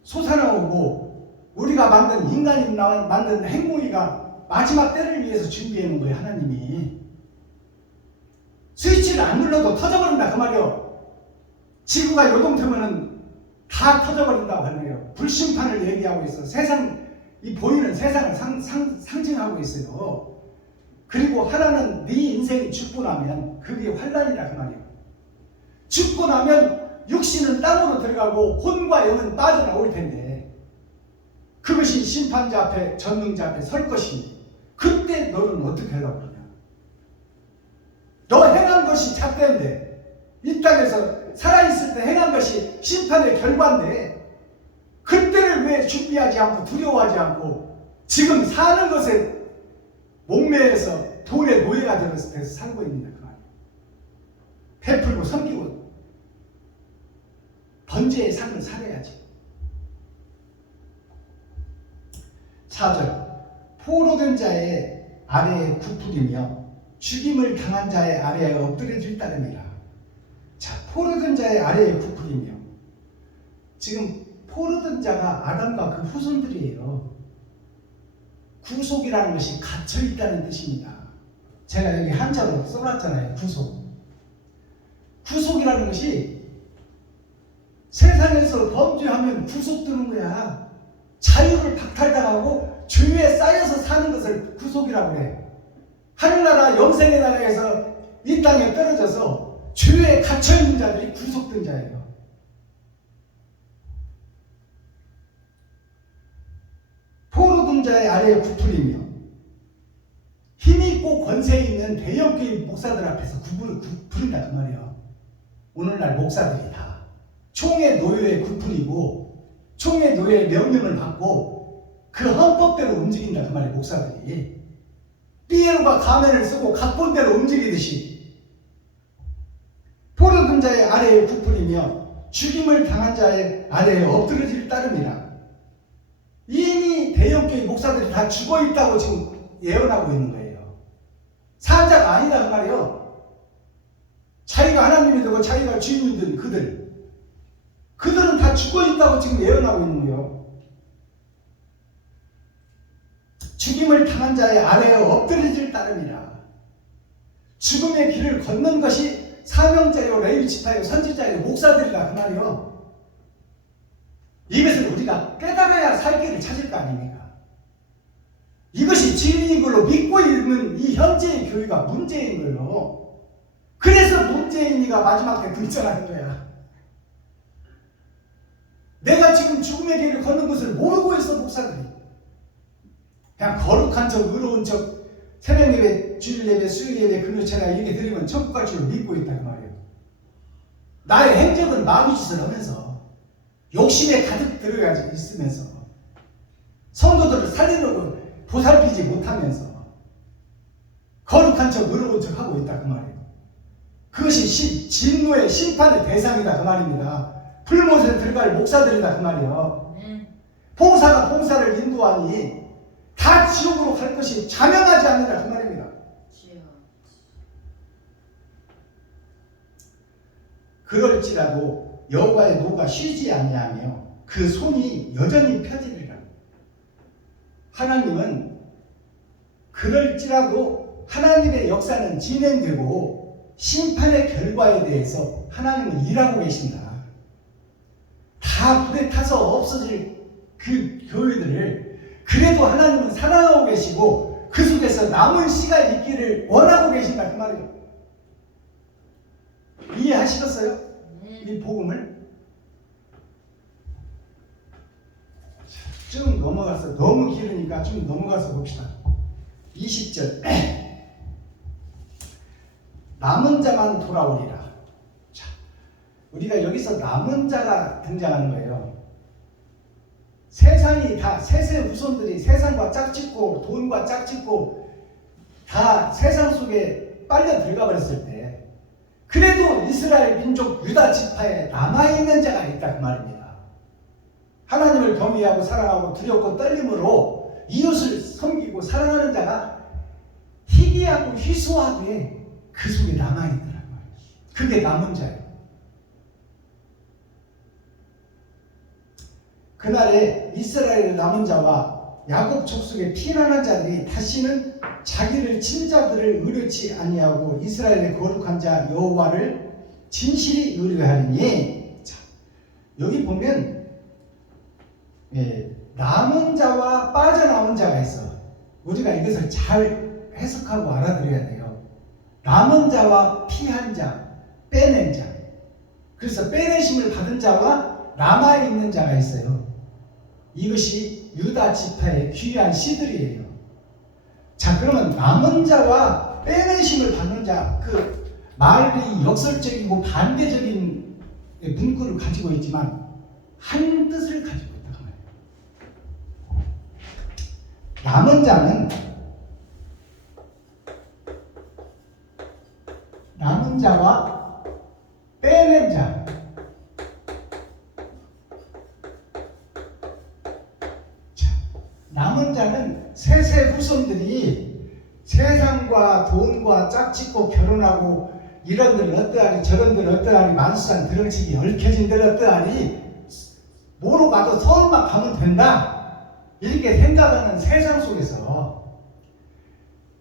솟아나오고 우리가 만든 인간이 만든 행무이가 마지막 때를 위해서 준비해 놓은 거예요. 하나님이 스위치를 안 눌러도 터져버린다 그 말이요. 지구가 요동치면은 다 터져버린다고 하는 거예요. 불심판을 얘기하고 있어. 이 보이는 세상을 상징하고 있어요. 그리고 하나는 네 인생이 죽고 나면 그게 환난이라 그 말이에요. 죽고 나면 육신은 땅으로 들어가고 혼과 영은 빠져나올 텐데, 그것이 심판자 앞에, 전능자 앞에 설 것이니 그때 너는 어떻게 하려고 그러냐. 너 행한 것이 잣대인데, 이 땅에서 살아있을 때 행한 것이 심판의 결과인데, 그때를 왜 준비하지 않고 두려워하지 않고 지금 사는 것에 목매여서 돈의 노예가 되어서 살고 있는 그 말이에요. 베풀고 섬기고 번제의 삶을 살아야지. 4절, 포로된 자의 아래에 굽으리며 죽임을 당한 자의 아래에 엎드려질 따름이라. 자, 포로된 자의 아래에 굽으리며, 지금 포로된 자가 아담과 그 후손들이에요. 구속이라는 것이 갇혀있다는 뜻입니다. 제가 여기 한자로 써놨잖아요. 구속이라는 것이 세상에서 범죄하면 구속되는 거야. 자유를 박탈당하고 죄에 쌓여서 사는 것을 구속이라고 해. 하늘나라 영생의 나라에서 이 땅에 떨어져서 죄에 갇혀있는 자들이 구속된 자예요. 포로된 자의 아래에 굽으리며, 힘있고 권세 있는 대형교회 목사들 앞에서 부른다 그 말이에요. 오늘날 목사들이 다 총의 노예에 굽으리고 총의 노예의 명령을 받고 그 헌법대로 움직인다 그 말이에요. 목사들이 삐에로가 가면을 쓰고 각본대로 움직이듯이 포로된 자의 아래에 굽으리며 죽임을 당한 자의 아래에 엎드려질 따름이라. 이미 대형교회 목사들이 다 죽어있다고 지금 예언하고 있는 거예요. 산자가 아니다 그 말이에요. 자기가 하나님이 되고 자기가 주인이 된 그들은 다 죽어있다고 지금 예언하고 있는 거예요. 죽임을 당한 자의 아래에 엎드려질 따름이라. 죽음의 길을 걷는 것이 사명자요, 레위 지파요, 선지자요, 목사들이라 그 말이에요. 이것을 우리가 깨달아야 살 길을 찾을 거 아닙니까? 이것이 진리인 걸로 믿고 있는 이 현재의 교회가 문제인 거예요. 그래서 문재인이가 마지막 때 등장하는 거야. 내가 지금 죽음의 길을 걷는 것을 모르고 있어. 목사들이 그냥 거룩한 척, 의로운 척, 새벽예배, 주일예배, 수요일예배, 금요일체나 이렇게 드리면 천국 갈 줄 믿고 있다 그 말이에요. 나의 행적은 마귀짓을 하면서 욕심에 가득 들어가 있으면서 성도들을 살리려고 보살피지 못하면서 거룩한 척, 의로운 척 하고 있다 그 말이에요. 그것이 진노의 심판의 대상이다 그 말입니다. 불못에 들어갈 목사들이다 그 말이에요. 봉사가 봉사를 인도하니 다 지옥으로 갈 것이 자명하지 않느냐 그 말입니다. 그럴지라도 여호와의 노가 쉬지 아니하며 그 손이 여전히 펴지리라. 하나님은 그럴지라도 하나님의 역사는 진행되고 심판의 결과에 대해서 하나님은 일하고 계신다. 다 불에 타서 없어질 그 교회들을 그래도 하나님은 사랑하고 계시고 그 속에서 남은 씨가 있기를 원하고 계신다 그 말이에요. 이해하시겠어요? 이 복음을 쭉 넘어가서, 너무 길으니까 좀 넘어가서 봅시다. 20절 남은 자만 돌아오리라. 자, 우리가 여기서 남은 자가 등장하는 거예요. 세상이 다 세세 후손들이 세상과 짝짓고 돈과 짝짓고 다 세상 속에 빨려 들어가 버렸을 때 그래도 이스라엘 민족 유다 지파에 남아있는 자가 있다 그 말입니다. 하나님을 경외하고 사랑하고 두렵고 떨림으로 이웃을 섬기고 사랑하는 자가 희귀하고 희소하게 그 속에 남아있더란 말이에요. 그게 남은 자예요. 그날에 이스라엘의 남은 자와 야곱 족속의 피난한 자들이 다시는 자기를 친자들을 의뢰치 아니하고 이스라엘의 거룩한 자 여호와를 진실히 의뢰하리니. 자, 여기 보면 남은 자와 빠져나온 자가 있어. 우리가 이것을 잘 해석하고 알아들어야 돼요. 남은 자와 피한 자, 빼낸 자. 그래서 빼내심을 받은 자와 남아있는 자가 있어요. 이것이 유다 지파의 귀한 씨들이에요. 자, 그러면 남은 자와 빼내심을 받는 자, 그 말이 역설적이고 반대적인 문구를 가지고 있지만 한 뜻을 가지고 있다고 말해요. 남은 자는 남은 자와 빼낸 자. 남은 자는 세세 후손들이 세상과 돈과 짝짓고 결혼하고 이런들 어떠하리 저런들 어떠하리 만수산 드렁치기 얽혀진들 어떠하리 뭐로 가도 서울만 가면 된다 이렇게 생각하는 세상 속에서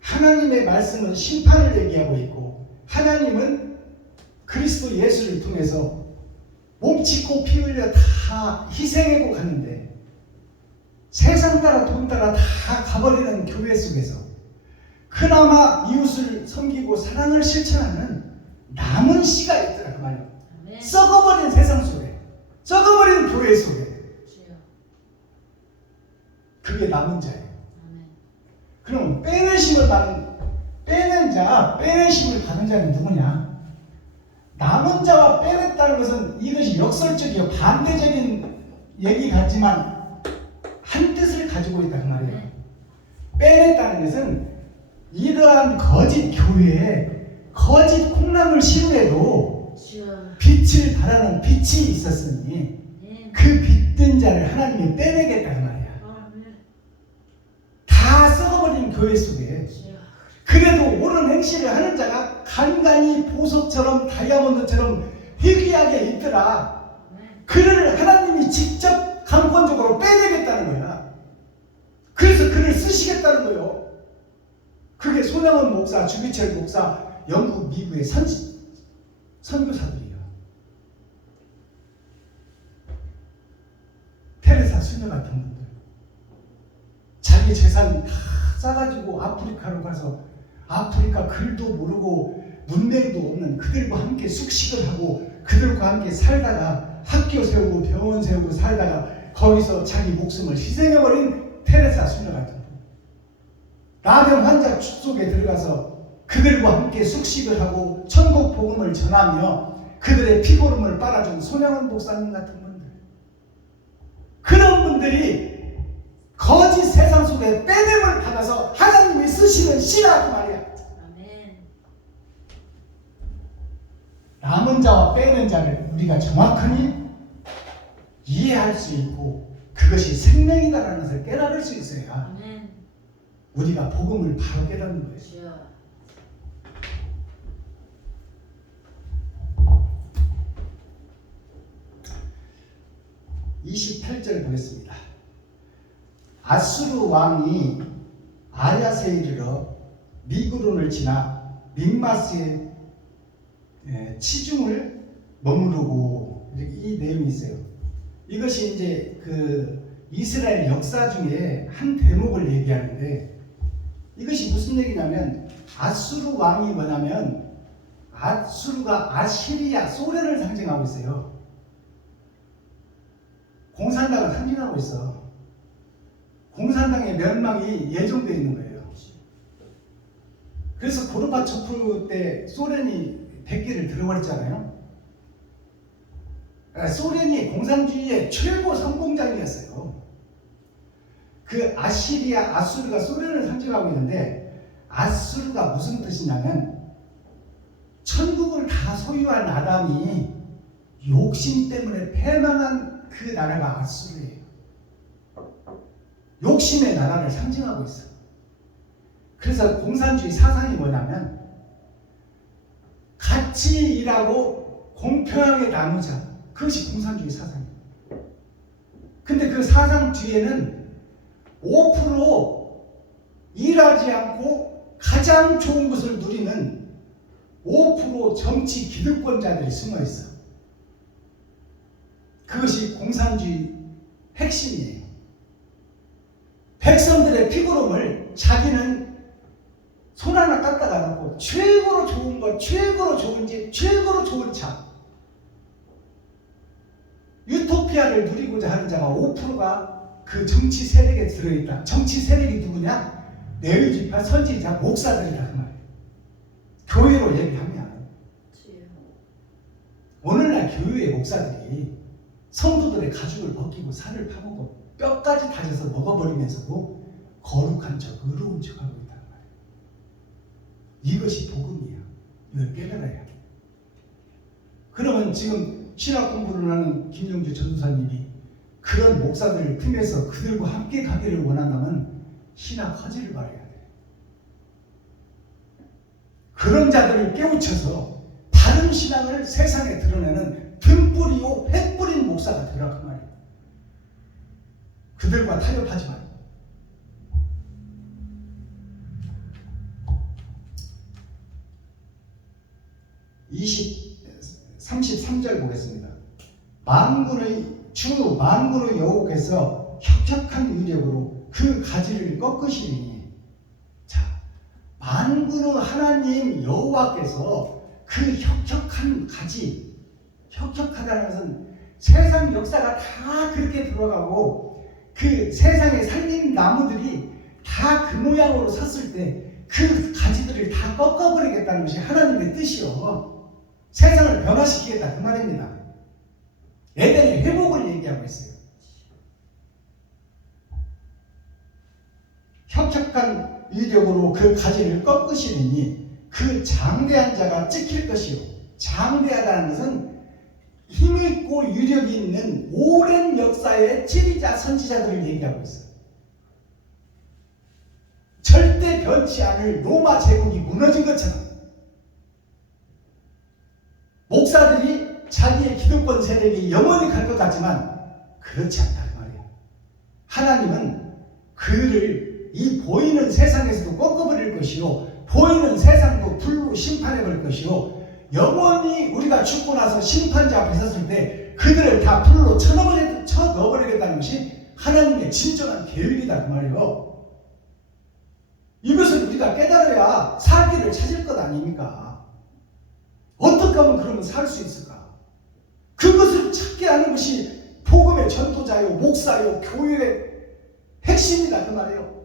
하나님의 말씀은 심판을 얘기하고 있고 하나님은 그리스도 예수를 통해서 몸짓고 피 흘려 다 희생하고 가는데 세상 따라 돈 따라 다 가버리는 교회 속에서 그나마 이웃을 섬기고 사랑을 실천하는 남은 씨가 있더라 그 말이에요. 썩어버린 세상 속에 썩어버린 교회 속에 그게 남은 자예요. 그럼 빼내심을 받는 빼낸 자, 빼내심을 받은 자는 누구냐? 남은 자와 빼냈다는 것은 이것이 역설적이요 반대적인 얘기 같지만 한 뜻을 가지고 있단 말이에요. 빼냈다는 것은 이러한 거짓 교회에 거짓 콩나물 시루에도 빛을 발하는 빛이 있었으니 그 빛든 자를 하나님이 빼내겠다는 말이야. 다 썩어버린 교회 속에 그래도 옳은 행실을 하는 자가 간간히 보석처럼 다이아몬드처럼 희귀하게 있더라. 그를 하나님이 직접 강권적으로 빼내겠다는 거야. 그래서 그를 쓰시겠다는 거예요. 그게 손양원 목사, 주기철 목사, 영국, 미국의 선교사들이에요. 테레사 수녀 같은 분들. 자기 재산 다 싸가지고 아프리카로 가서 아프리카 글도 모르고 문맹도 없는 그들과 함께 숙식을 하고 그들과 함께 살다가 학교 세우고 병원 세우고 살다가 거기서 자기 목숨을 희생해버린 테레사 수녀 같은 분. 나병 환자 속에 들어가서 그들과 함께 숙식을 하고 천국 복음을 전하며 그들의 피고름을 빨아준 손양원 목사님 같은 분들. 그런 분들이 거짓 세상 속에 빼냄을 받아서 하나님이 쓰시는 씨라 그 말이야. 아멘. 남은 자와 빼는 자를 우리가 정확하니 이해할 수 있고 그것이 생명이다라는 것을 깨달을 수 있어야 아멘. 우리가 복음을 바로 깨닫는 거예요. 28절 보겠습니다. 아수르 왕이 아야세에 이르러 미그론을 지나 믹마스의 치중을 머무르고 이 내용이 있어요. 이것이 이제 그 이스라엘 역사 중에 한 대목을 얘기하는데 이것이 무슨 얘기냐면 아수르 왕이 뭐냐면 아수르가 아시리아 소련을 상징하고 있어요. 공산당을 상징하고 있어. 공산당의 멸망이 예정되어 있는 거예요. 그래서 고르바초프 때 소련이 100개를 들어버렸잖아요. 소련이 공산주의의 최고 성공장이었어요. 그 아수르가 소련을 상징하고 있는데, 아수르가 무슨 뜻이냐면 천국을 다 소유한 아담이 욕심 때문에 패망한 그 나라가 아수르예요. 욕심의 나라를 상징하고 있어요. 그래서 공산주의 사상이 뭐냐면 같이 일하고 공평하게 나누자. 그것이 공산주의 사상이에요. 근데 그 사상 뒤에는 5% 일하지 않고 가장 좋은 것을 누리는 5% 정치 기득권자들이 숨어 있어. 그것이 공산주의 핵심이에요. 백성들의 피부름을 자기는 손 하나 깠다가 놓고 최고로 좋은 것, 최고로 좋은 집, 최고로 좋은 차, 유토피아를 누리고자 하는 자가 5%가 그 정치 세력에 들어있다. 정치 세력이 누구냐? 내유지파 선지자 목사들이다 그 말이에요. 교회로 얘기하면 오늘날 교회의 목사들이 성도들의 가죽을 벗기고 살을 파먹고 뼈까지 다져서 먹어버리면서도 거룩한 척, 의로운 척하고 있다는 말이에요. 이것이 복음이야. 이걸 깨달아야 돼. 그러면 지금 신학 공부를 하는 김영주 전도사님이 그런 목사들 틈에서 그들과 함께 가기를 원한다면 신학 허지를 말해야 돼. 그런 자들을 깨우쳐서 다른 신앙을 세상에 드러내는 등뿌리요 햇뿌린 목사가 되라 그 말이에요. 그들과 타협하지 말고. 33절 보겠습니다. 만군의 여호와께서 혁혁한 위력으로 그 가지를 꺾으시니. 자, 만군의 하나님 여호와께서 그 혁혁한 가지, 혁혁하다는 것은 세상 역사가 다 그렇게 돌아가고 그 세상에 살린 나무들이 다 그 모양으로 섰을 때 그 가지들을 다 꺾어버리겠다는 것이 하나님의 뜻이요. 세상을 변화시키겠다 그 말입니다. 에덴의 회복을 얘기하고 있어요. 혁혁한 위력으로 그 가지를 꺾으시니 그 장대한 자가 찍힐 것이요. 장대하다는 것은 힘있고 유력이 있는 오랜 역사의 지리자 선지자들을 얘기하고 있어요. 절대 변치 않을 로마 제국이 무너진 것처럼 목사들이 자기의 기득권 세력이 영원히 갈 것 같지만 그렇지 않다 그 말이에요. 하나님은 그를 이 보이는 세상에서도 꺾어버릴 것이요, 보이는 세상도 불로 심판해버릴 것이요, 영원히 우리가 죽고 나서 심판자 앞에 섰을 때 그들을 다 불로 쳐넣어버리겠다는 것이 하나님의 진정한 계획이다 그 말이에요. 이것을 우리가 깨달아야 살 길을 찾을 것 아닙니까? 어떻게 하면 그러면 살 수 있을까? 그것을 찾게 하는 것이 복음의 전도자요, 목사요, 교회의 핵심이다 그 말이에요.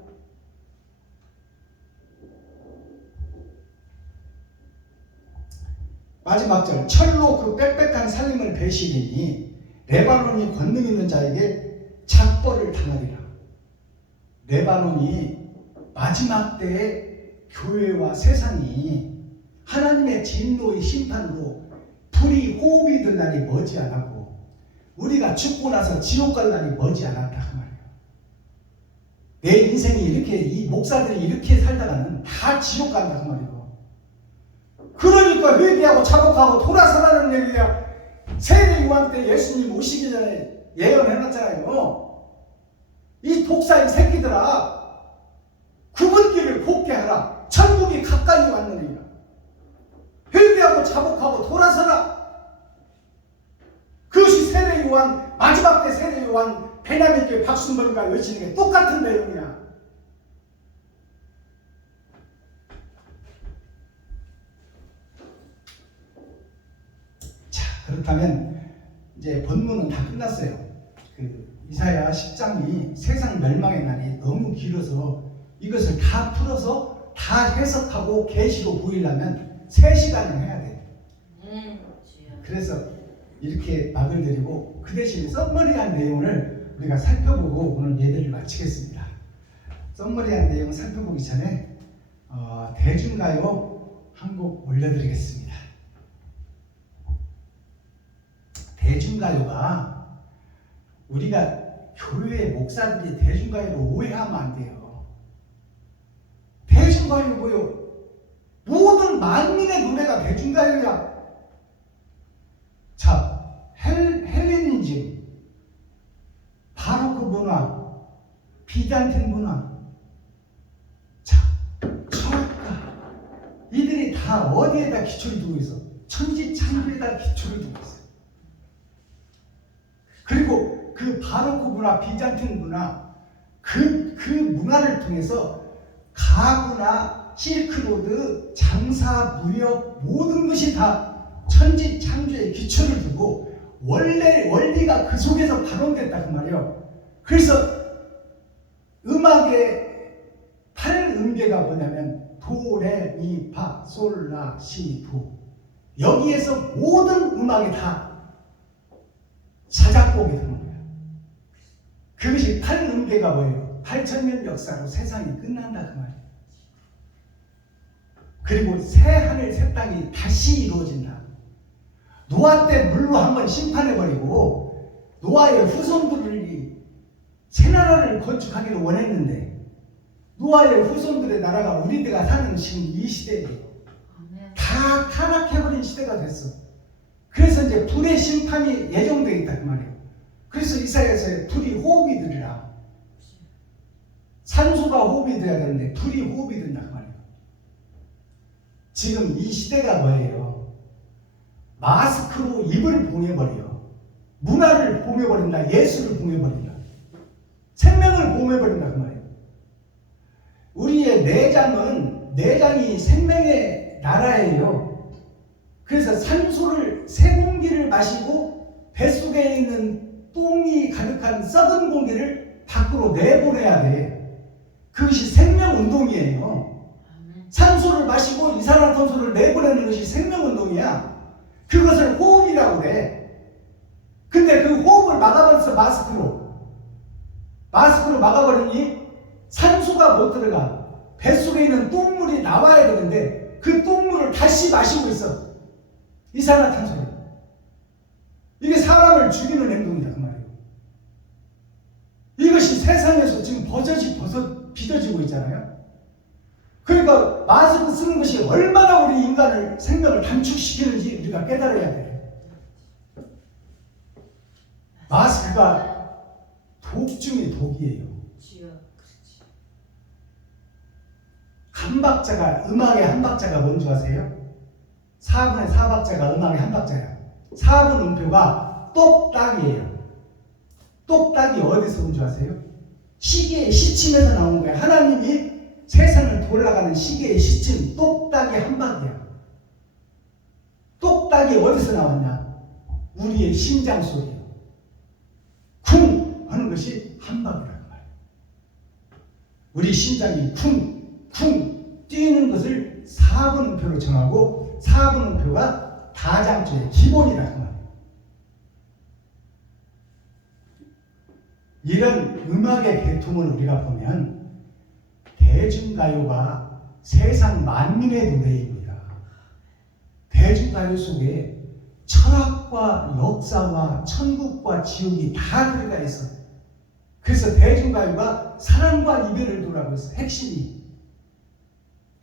마지막 절, 철로 그 빽빽한 살림을 베시리니 레바논이 권능 있는 자에게 작벌을 당하리라. 레바논이 마지막 때의 교회와 세상이 하나님의 진노의 심판으로 불이 호흡이 들 날이 머지않았고 우리가 죽고 나서 지옥 갈 날이 머지않았다 그 말이에요. 내 인생이 이렇게, 이 목사들이 이렇게 살다가는 다 지옥 간다 그 말이에요. 그러니까 회개하고 자복하고 돌아서라는 얘기가 세례 요한 때 예수님 오시기 전에 예언해놨잖아요. 이 독사의 새끼들아, 굽은 길을 곱게 하라. 천국이 가까이 왔느니라. 회개하고 자복하고 돌아서라. 그것이 세례 요한, 마지막 때 세례 요한 베냐민교회 박순범이가 외치는 게 똑같은 내용이야. 자, 그렇다면 이제 본문은 다 끝났어요. 그 이사야 10장이 세상 멸망의 날이 너무 길어서 이것을 다 풀어서 다 해석하고 계시로 보이려면 3시간을 해야 돼. 그래서 이렇게 막을 드리고 그 대신 썸머리한 내용을 우리가 살펴보고 오늘 예배를 마치겠습니다. 썸머리한 내용을 살펴보기 전에 대중가요 한 곡 올려드리겠습니다. 대중가요가 우리가 교회 목사들이 대중가요를 오해하면 안 돼요. 대중가요 뭐요? 모든 만민의 노래가 대중가요야. 자, 헬레니즘, 바로크 문화, 비잔틴 문화, 자, 철학가, 이들이 다 어디에다 기초를 두고 있어? 천지창조에다 기초를 두고 있어요. 그리고 그 바로크 문화, 비잔틴 문화, 그 문화를 통해서 가구나 실크로드, 장사, 무역 모든 것이 다 천지창조에 기초를 두고 원리가 그 속에서 발원됐다 그 말이에요. 그래서 음악의 8음계가 뭐냐면 도, 레, 미, 파, 솔, 라, 시, 도. 여기에서 모든 음악이 다 자작곡이 되는 거예요. 그것이 8음계가 뭐예요? 8,000년 역사로 세상이 끝난다 그 말이에요. 그리고 새 하늘 새 땅이 다시 이루어진다. 노아 때 물로 한번 심판해버리고 노아의 후손들이 새 나라를 건축하기를 원했는데 노아의 후손들의 나라가 우리들가 사는 지금 이 시대에 다 타락해버린 시대가 됐어. 그래서 이제 불의 심판이 예정되어 있다 그 말이에요. 그래서 이사야서에 불이 호흡이 들이라. 산소가 호흡이 돼야 되는데 불이 호흡이 된다 그 말이에요. 지금 이 시대가 뭐예요? 마스크로 입을 봉해버려. 문화를 봉해버린다. 예술을 봉해버린다. 생명을 봉해버린다 그 말이에요. 우리의 내장이 생명의 나라예요. 그래서 산소를 새 공기를 마시고 뱃속에 있는 똥이 가득한 썩은 공기를 밖으로 내보내야 돼. 그것이 생명운동이에요. 산소를 마시고 이산화탄소를 내보내는 것이 생명운동이야. 그것을 호흡이라고 해. 근데 그 호흡을 막아버렸어. 마스크로 막아버리니 산소가 못 들어가. 뱃속에 있는 똥물이 나와야 되는데 그 똥물을 다시 마시고 있어. 이산화탄소를. 이게 사람을 죽이는 행동이다 그 말이에요. 이것이 세상에서 지금 빚어지고 있잖아요. 그러니까 마스크 쓰는 것이 얼마나 우리 인간을 생명을 단축시키는지 우리가 깨달아야 돼요. 마스크가 독 중에 독이에요. 한박자가 음악의 한박자가 뭔지 아세요? 4분의 4박자가 음악의 한박자야. 4분 음표가 똑딱이에요. 똑딱이 어디서 온 줄 아세요? 시계의 시침에서 나온 거야. 하나님이 세상을 돌아가는 시계의 시침, 똑딱이 한박이야. 똑딱이 어디서 나왔냐? 우리의 심장 소리예요. 쿵 하는 것이 한박이라는 말이에요. 우리 심장이 쿵 뛰는 것을 4분음표로 정하고 4분음표가 다장조의 기본이라는 말이에요. 이런 음악의 계통을 우리가 보면 대중가요가 세상 만민의 노래입니다. 대중가요 속에 철학과 역사와 천국과 지옥이 다 들어가 있어. 그래서 대중가요가 사랑과 이별을 노래하고 있어. 핵심이.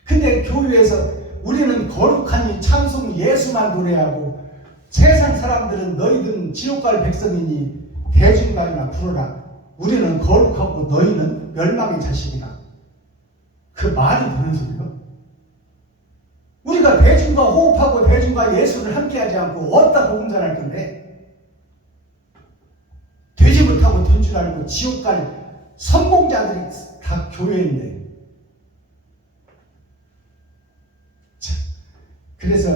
근데 교회에서 우리는 거룩한 이 찬송 예수만 노래하고 세상 사람들은 너희들은 지옥 갈 백성이니 대중가요나 부르라. 우리는 거룩하고 너희는 멸망의 자식이다. 그 말이 되는 소리요? 우리가 대중과 호흡하고 대중과 예수를 함께하지 않고 어디다 복음 전할 건데 되지 못하고 된 줄 알고 지옥 갈 성공자들이 다 교회인데. 자, 그래서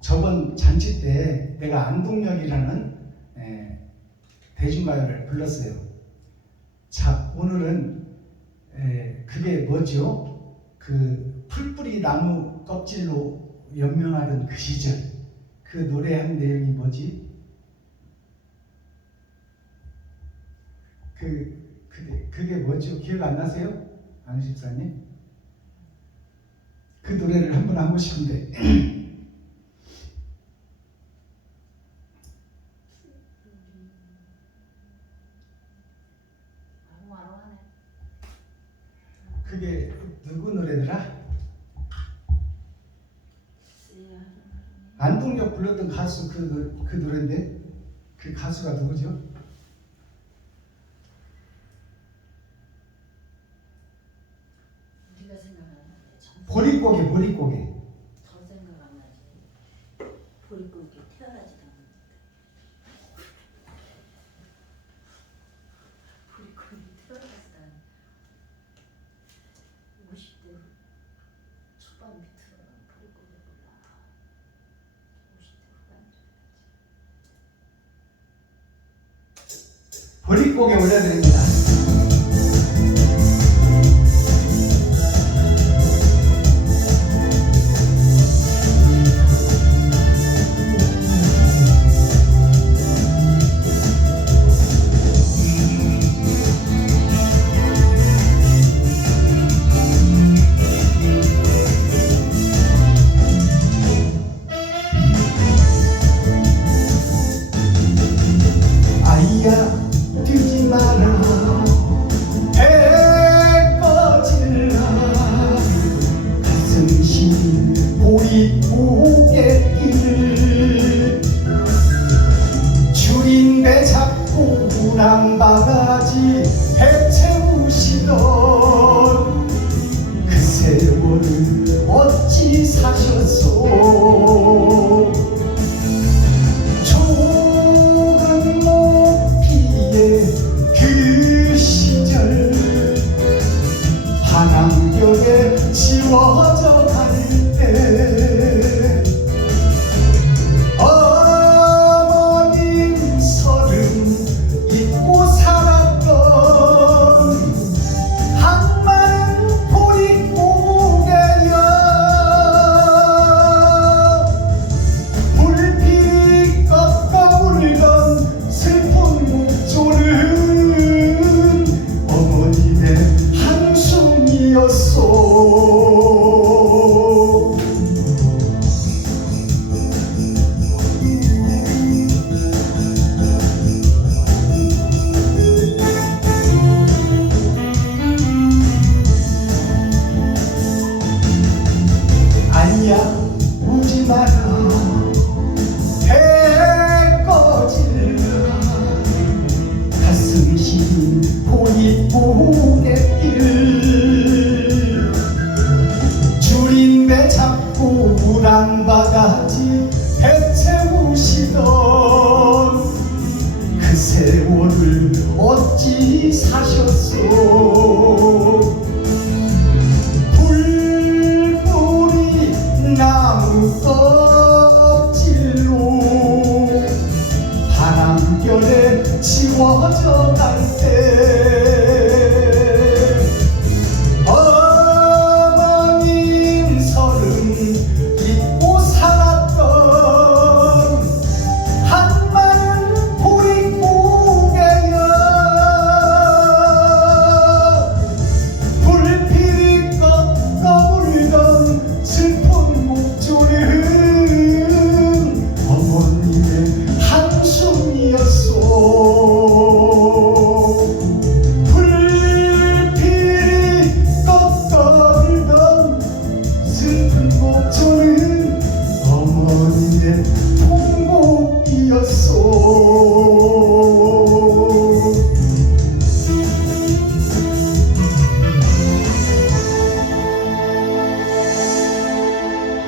저번 잔치 때 내가 안동역이라는 대중가요를 불렀어요. 자, 오늘은 그게 뭐죠? 그 풀뿌리 나무 껍질로 연명하던 그 시절, 그 노래한 내용이 뭐지? 그게 뭐죠? 기억 안 나세요? 안 집사님? 그 노래를 한번 하고 싶은데 그게 누구 노래더라? 안동역 불렀던 가수 그 노래인데 그 가수가 누구죠? 네가 생각 안 나는데 보릿고개 더 생각 안 나지. 보릿고개 태어나지도 않는데. 보릿고개 태어나지도 않는데. 50대 초반부터 보릿고개 몰라. 50대 후반쯤까지. 보릿고개 올려드립니다. 아이야 뛰지 마라 해 꺼질라 가슴 시린 보릿고갯길 줄인 배 잡고 우랑바가지 배 채우시던 그 세월을 어찌 사셨소 조금 높이에 그 시절 한안결에 지워져 갈 때 어머님 서름 잊고 살았던 한마른 보릿고개여 불길이 꺾어 울던 슬픈 목조는 어머님의 한숨이었소. 아니야 우지 마라 해 꺼질라 가슴 시린 보릿고갯길 줄인 배 잡고 우랑바가지 배 채우시던 그 세월을 어찌 사셨소 불뿌리 나무 껍질로 바람결에 지워져 갈 때 어머님 서름 잊고 살았던 한마른 보릿고개여 불필이 꺾어 울던 슬픈 목조는 어머님의 한숨이었소. 불필이 꺾어 울던 슬픈 목조는 어머님의 통곡이었소.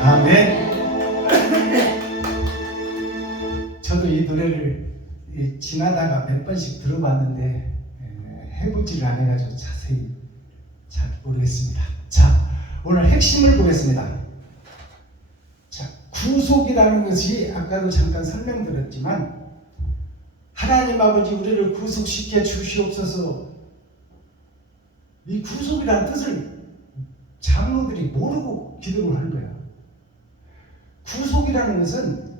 아멘. 저도 이 노래를 지나다가 몇 번씩 들어봤는데 해보지를 않아가지고 자세히 잘 모르겠습니다. 자, 오늘 핵심을 보겠습니다. 자, 구속이라는 것이 아까도 잠깐 설명드렸지만 하나님 아버지 우리를 구속시켜 주시옵소서. 이 구속이라는 뜻을 장로들이 모르고 기도를 하는 거예요. 구속이라는 것은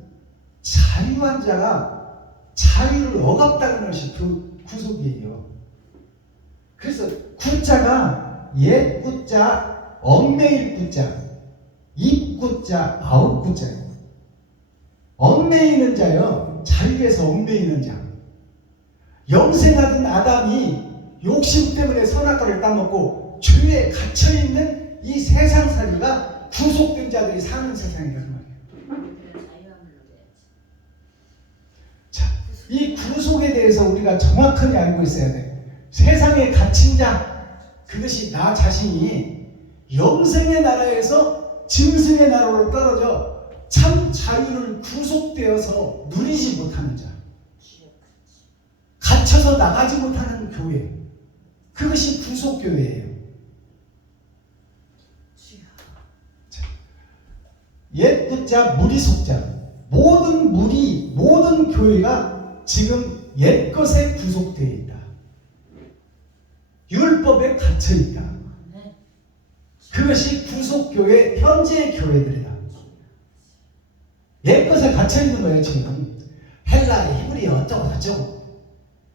자유한 자가 자유를 억압당하는 것이 그 구속이에요. 그래서 구자가 옛 구자, 얽매일 구자, 입구자, 아웃구자예요. 얽매이는 자요, 자유에서 얽매이는 자. 영생하던 아담이 욕심 때문에 선악과를 따먹고 죄에 갇혀있는 이 세상살이가 구속된 자들이 사는 세상이란 말이에요. 우리가 자유함을 누려야지. 자, 이 구속에 대해서 우리가 정확하게 알고 있어야 돼. 세상에 갇힌 자, 그것이 나 자신이 영생의 나라에서 짐승의 나라로 떨어져 참 자유를 구속되어서 누리지 못하는 자, 갇혀서 나가지 못하는 교회, 그것이 구속교회예요. 옛 구자, 무리 속자, 모든 무리, 모든 교회가 지금 옛 것에 구속되어 있다. 율법에 갇혀 있다. 네. 그것이 구속교회, 현재의 교회들이다. 옛 것에 갇혀 있는 거예요. 지금 헬라, 히브리 어쩌고 저쩌고.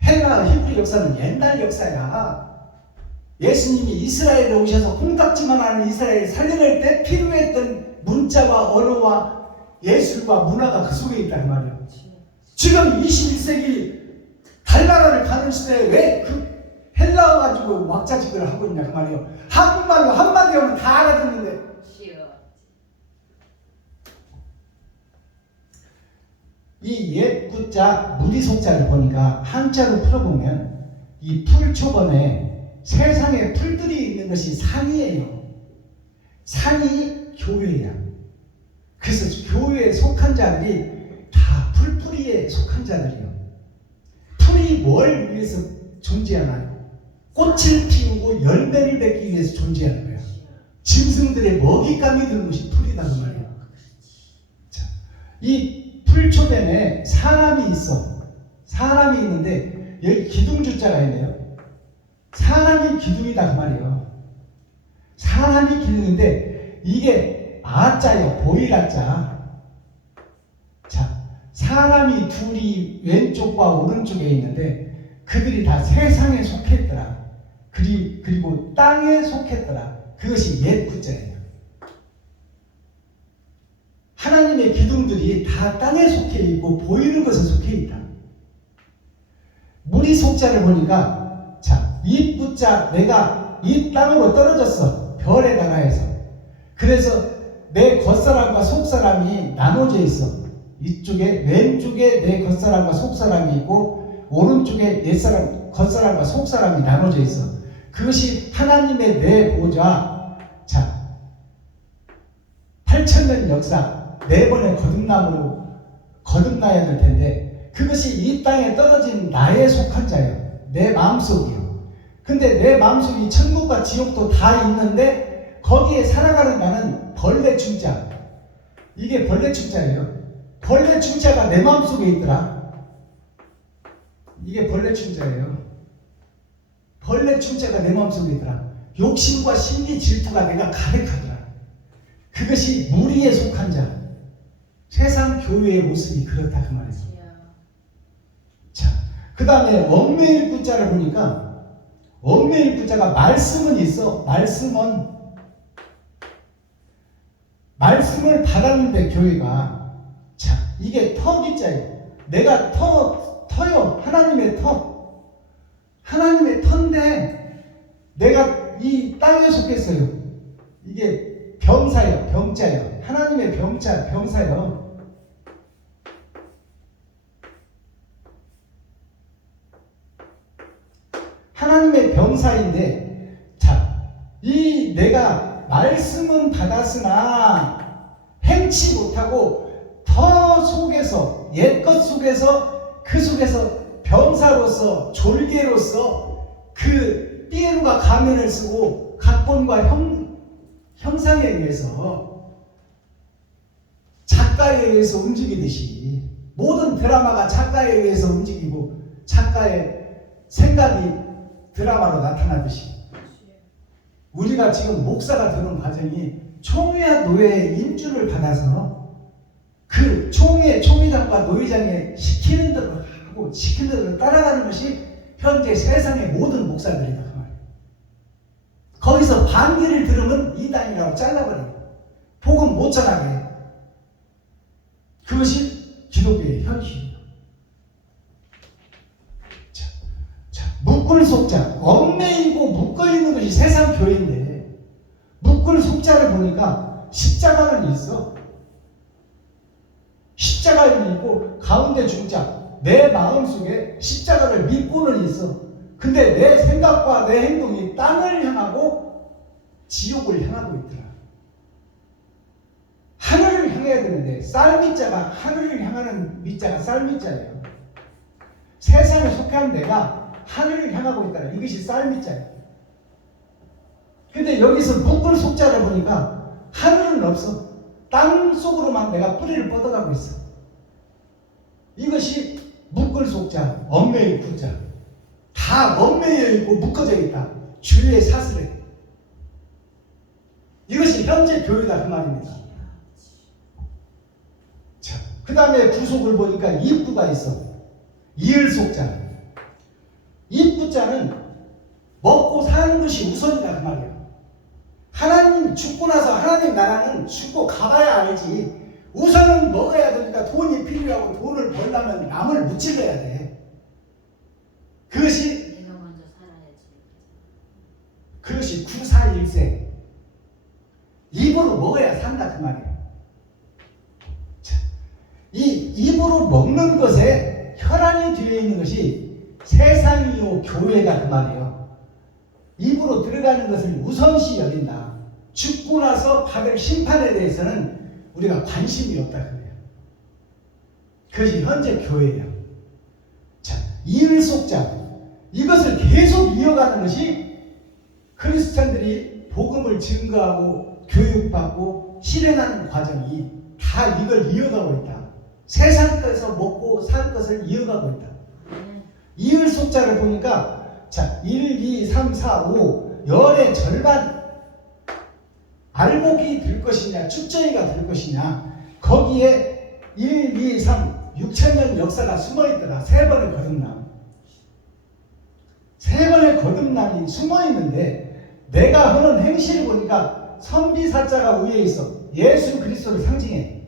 헬라, 히브리 역사는 옛날 역사야. 예수님이 이스라엘에 오셔서 콩딱지만 하는 이스라엘을 살려낼 때 필요했던 문자와 언어와 예술과 문화가 그 속에 있단 말이에요. 지금 21세기 달나라를 가는 시대에 왜 그 헬라어 가지고 막자직을 하고 있냐 그 말이에요. 한국말로 한마디 하면 다 알아듣는데. 이 옛 구자 무리 속자를 보니까 한자로 풀어보면 이 풀 초반에 세상에 풀들이 있는 것이 산이에요. 산이 교회야. 그래서 교회에 속한 자들이 다 풀뿌리에 속한 자들이에요. 풀이 뭘 위해서 존재하나요? 꽃을 피우고 열매를 맺기 위해서 존재하는 거예요. 짐승들의 먹잇감이 되는 것이 풀이다 그 말이에요. 자, 이 풀초변에 사람이 있어. 사람이 있는데 여기 기둥주자가 있네요. 사람이 기둥이다 그 말이에요. 사람이 기둥인데 이게 아자요, 보이라자. 자, 사람이 둘이 왼쪽과 오른쪽에 있는데 그들이 다 세상에 속했더라. 그리고 땅에 속했더라. 그것이 옛 구자예요. 하나님의 기둥들이 다 땅에 속해 있고 보이는 것에 속해 있다. 무리 속자를 보니까 자, 이 구자 내가 이 땅으로 떨어졌어. 별의 나라에서. 그래서 내 겉사람과 속사람이 나눠져 있어. 이쪽에 왼쪽에 내 겉사람과 속사람이 있고 오른쪽에 옛사람 겉사람과 속사람이 나눠져 있어. 그것이 하나님의 내 보좌. 자, 8,000년 역사 4번의 거듭남으로 거듭나야 될 텐데 그것이 이 땅에 떨어진 나에 속한 자예요. 내 마음속이요. 근데 내 마음속이 천국과 지옥도 다 있는데 거기에 살아가는 나는 벌레 충자. 이게 벌레 충자예요. 벌레 충자가 내 마음속에 있더라. 이게 벌레 충자예요. 벌레 충자가 내 마음속에 있더라. 욕심과 심리 질투가 내가 가득하더라. 그것이 무리에 속한 자. 세상 교회의 모습이 그렇다 그 말이죠. 자, 그 다음에 얽매일 구자를 보니까 얽매일 구자가 말씀은 있어. 말씀을 받았는데 교회가 자, 이게 터기자예요. 내가 터요. 하나님의 터. 하나님의 터인데 내가 이 땅에 속했어요. 이게 병사예요. 병자예요. 하나님의 병사예요. 하나님의 병사인데 자, 이 내가 말씀은 받았으나 행치 못하고 터 속에서 옛것 속에서 그 속에서 병사로서 졸개로서 그 삐에로가 가면을 쓰고 각본과 형상에 의해서 작가에 의해서 움직이듯이 모든 드라마가 작가에 의해서 움직이고 작가의 생각이 드라마로 나타나듯이 우리가 지금 목사가 되는 과정이 총회와 노예의 인주를 받아서 그 총회장과 노회장이 시키는 대로 하고 시키는 대로 따라가는 것이 현재 세상의 모든 목사들이다 그 말이에요. 거기서 반기를 들으면 이단이라고 잘라버려요. 복음 못 전하게 해요. 그것이 기독교의 현실이에요. 묶을 속자, 얽매이고 묶어있는 것이 세상 교회인데 묶을 속자를 보니까 십자가는 있어. 십자가는 있고 가운데 중자, 내 마음속에 십자가를 믿고는 있어. 근데 내 생각과 내 행동이 땅을 향하고 지옥을 향하고 있더라. 하늘을 향해야 되는데 쌀밑자가 하늘을 향하는 밑자가 쌀밑자예요. 세상에 속한 내가 하늘을 향하고 있다. 이것이 쌀밑자예요. 근데 여기서 묶을 속자를 보니까 하늘은 없어. 땅 속으로만 내가 뿌리를 뻗어가고 있어. 이것이 묶을 속자, 얽매일 구자. 다 얽매여 있고 묶어져 있다. 주의 사슬에. 이것이 현재 교회다 그 말입니다. 자, 그 다음에 구속을 보니까 입구가 있어. 이을 속자. 입구자는 먹고 사는 것이 우선이다 그 말이에요. 하나님 죽고 나서 하나님 나라는 죽고 가봐야 알지. 우선은 먹어야 되니까 돈이 필요하고 돈을 벌려면 남을 무찔러야 돼. 그것이 내가 먼저 살아야지. 그것이 941세. 입으로 먹어야 산다 그 말이에요. 자, 이 입으로 먹는 것에 혈안이 되어 있는 것이 세상이요 교회가 그 말이에요. 입으로 들어가는 것을 우선시 여긴다. 죽고 나서 받을 심판에 대해서는 우리가 관심이 없다 그래요. 그것이 현재 교회예요. 자, 이을 속자. 이것을 계속 이어가는 것이 크리스찬들이 복음을 증거하고 교육받고 실행하는 과정이 다 이걸 이어가고 있다. 세상 것에서 먹고 살 것을 이어가고 있다. 이을 속자를 보니까 자 1, 2, 3, 4, 5 열의 절반 알곡이 될 것이냐 축제가 될 것이냐 거기에 1, 2, 3 6,000년 역사가 숨어있더라. 세 번의 거듭남. 세 번의 거듭남이 숨어있는데 내가 하는 행실을 보니까 선비사자가 위에 있어. 예수 그리스도를 상징해.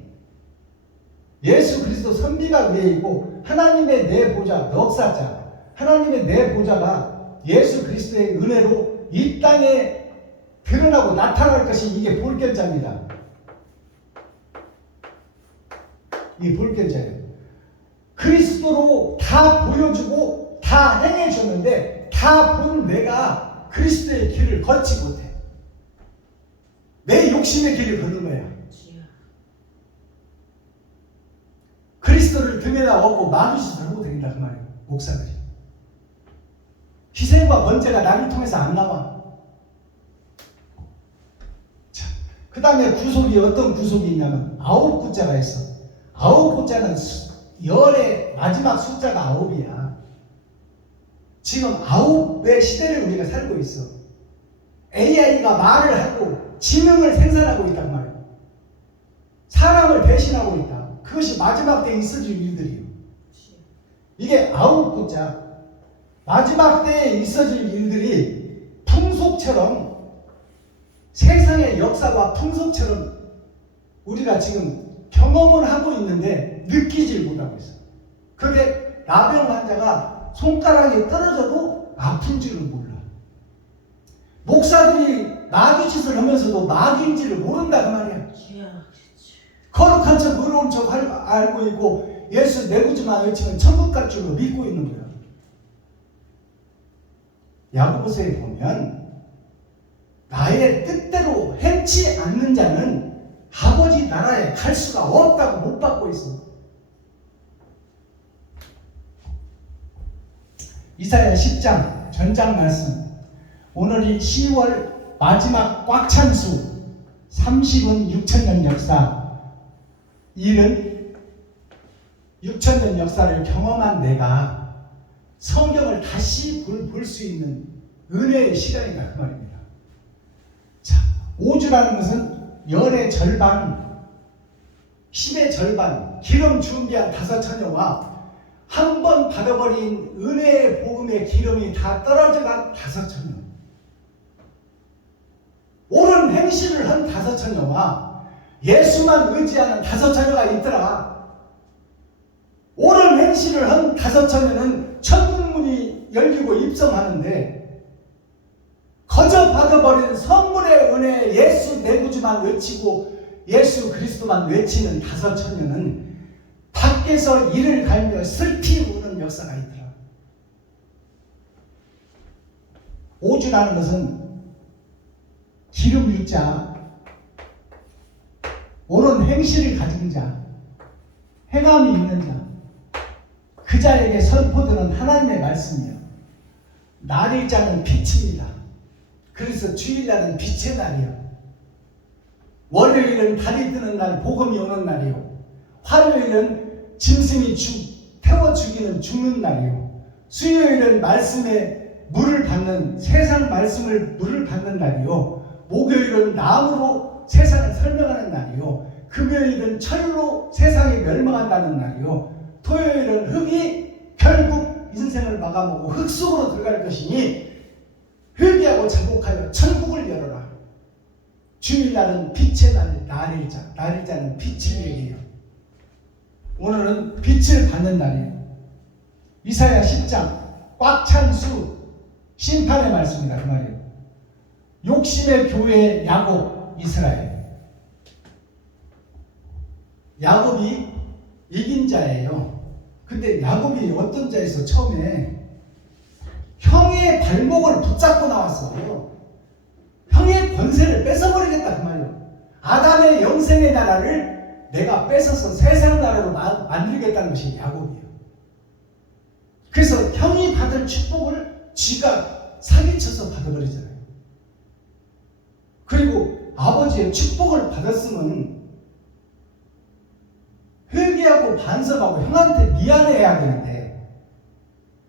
예수 그리스도 선비가 위에 있고 하나님의 내 보좌 넉사자 하나님의 내 보좌가 예수 그리스도의 은혜로 이 땅에 드러나고 나타날 것이 이게 볼견자입니다. 이게 볼견자예요. 그리스도로 다 보여주고 다 행해줬는데 다 본 내가 그리스도의 길을 걷지 못해. 내 욕심의 길을 걷는 거야. 그리스도를 등에다 업고 마주짓을 하고 다닌다 그 말이에요. 목사들이. 희생과 번제가 나를 통해서 안 나와. 자, 그 다음에 구속이 어떤 구속이 있냐면 9구자가 있어. 9구자는 열의 마지막 숫자가 9이야. 지금 9의 시대를 우리가 살고 있어. AI가 말을 하고 지능을 생산하고 있단 말이에요. 사람을 배신하고 있다. 그것이 마지막 때에 있어질 일들이에요. 이게 9구자. 마지막 때에 있어질 일들이 풍속처럼 세상의 역사와 풍속처럼 우리가 지금 경험을 하고 있는데 느끼질 못하고 있어요. 그게 나병 환자가 손가락이 떨어져도 아픈 줄을 몰라. 목사들이 마귀짓을 하면서도 마귀인지를 모른다 그 말이야. 거룩한 척 의로운 척 알고 있고 예수 내구지만 외치면 천국 갈 줄로 믿고 있는 거야. 야고보서에 보면 나의 뜻대로 행치 않는 자는 아버지 나라에 갈 수가 없다고 못 받고 있어. 이사야 10장 전장 말씀. 오늘이 10월 마지막 꽉 찬 수 30은 6,000년 역사. 일은 6,000년 역사를 경험한 내가 성경을 다시 볼 수 있는 은혜의 시간이다 그 말입니다. 자, 5주라는 것은 열의 절반 10의 절반 기름 준비한 5 처녀와 한 번 받아버린 은혜의 복음의 기름이 다 떨어져간 5 처녀, 옳은 행실을 한 5 처녀와 예수만 의지하는 5 처녀가 있더라. 옳은 행실을 한 5 처녀는 천국문이 열리고 입성하는데, 거저 받아버린 선물의 은혜 예수 내 구주만 외치고 예수 그리스도만 외치는 5 처녀는 밖에서 이를 갈며 슬피 우는 역사가 있더라. 오주라는 것은 기름 유자, 옳은 행실을 가진 자, 행함이 있는 자, 그 자에게 선포되는 하나님의 말씀이요. 날일자는 빛입니다. 그래서 주일날은 빛의 날이요. 월요일은 달이 뜨는 날, 복음이 오는 날이요. 화요일은 짐승이 태워 죽이는 죽는 날이요. 수요일은 말씀에 물을 받는, 세상 말씀을 물을 받는 날이요. 목요일은 나무로 세상을 설명하는 날이요. 금요일은 철로 세상이 멸망한다는 날이요. 토요일은 흙이 결국 인생을 막아먹고 흙 속으로 들어갈 것이니 회개하고 자복하여 천국을 열어라. 주일날은 빛의 날, 날일자. 날일자는 빛을 얘기해요. 오늘은 빛을 받는 날이에요. 이사야 10장 꽉 찬 수, 심판의 말씀이다 그 말이에요. 욕심의 교회 야곱, 이스라엘. 야곱이 이긴 자예요. 근데 야곱이 어떤 자에서 처음에 형의 발목을 붙잡고 나왔어요. 형의 권세를 뺏어버리겠다 그 말이에요. 아담의 영생의 나라를 내가 뺏어서 세상 나라로 만들겠다는 것이 야곱이에요. 그래서 형이 받을 축복을 쥐가 사기쳐서 받아버리잖아요. 그리고 아버지의 축복을 받았으면 회개하고 반성하고 형한테 미안해야 되는데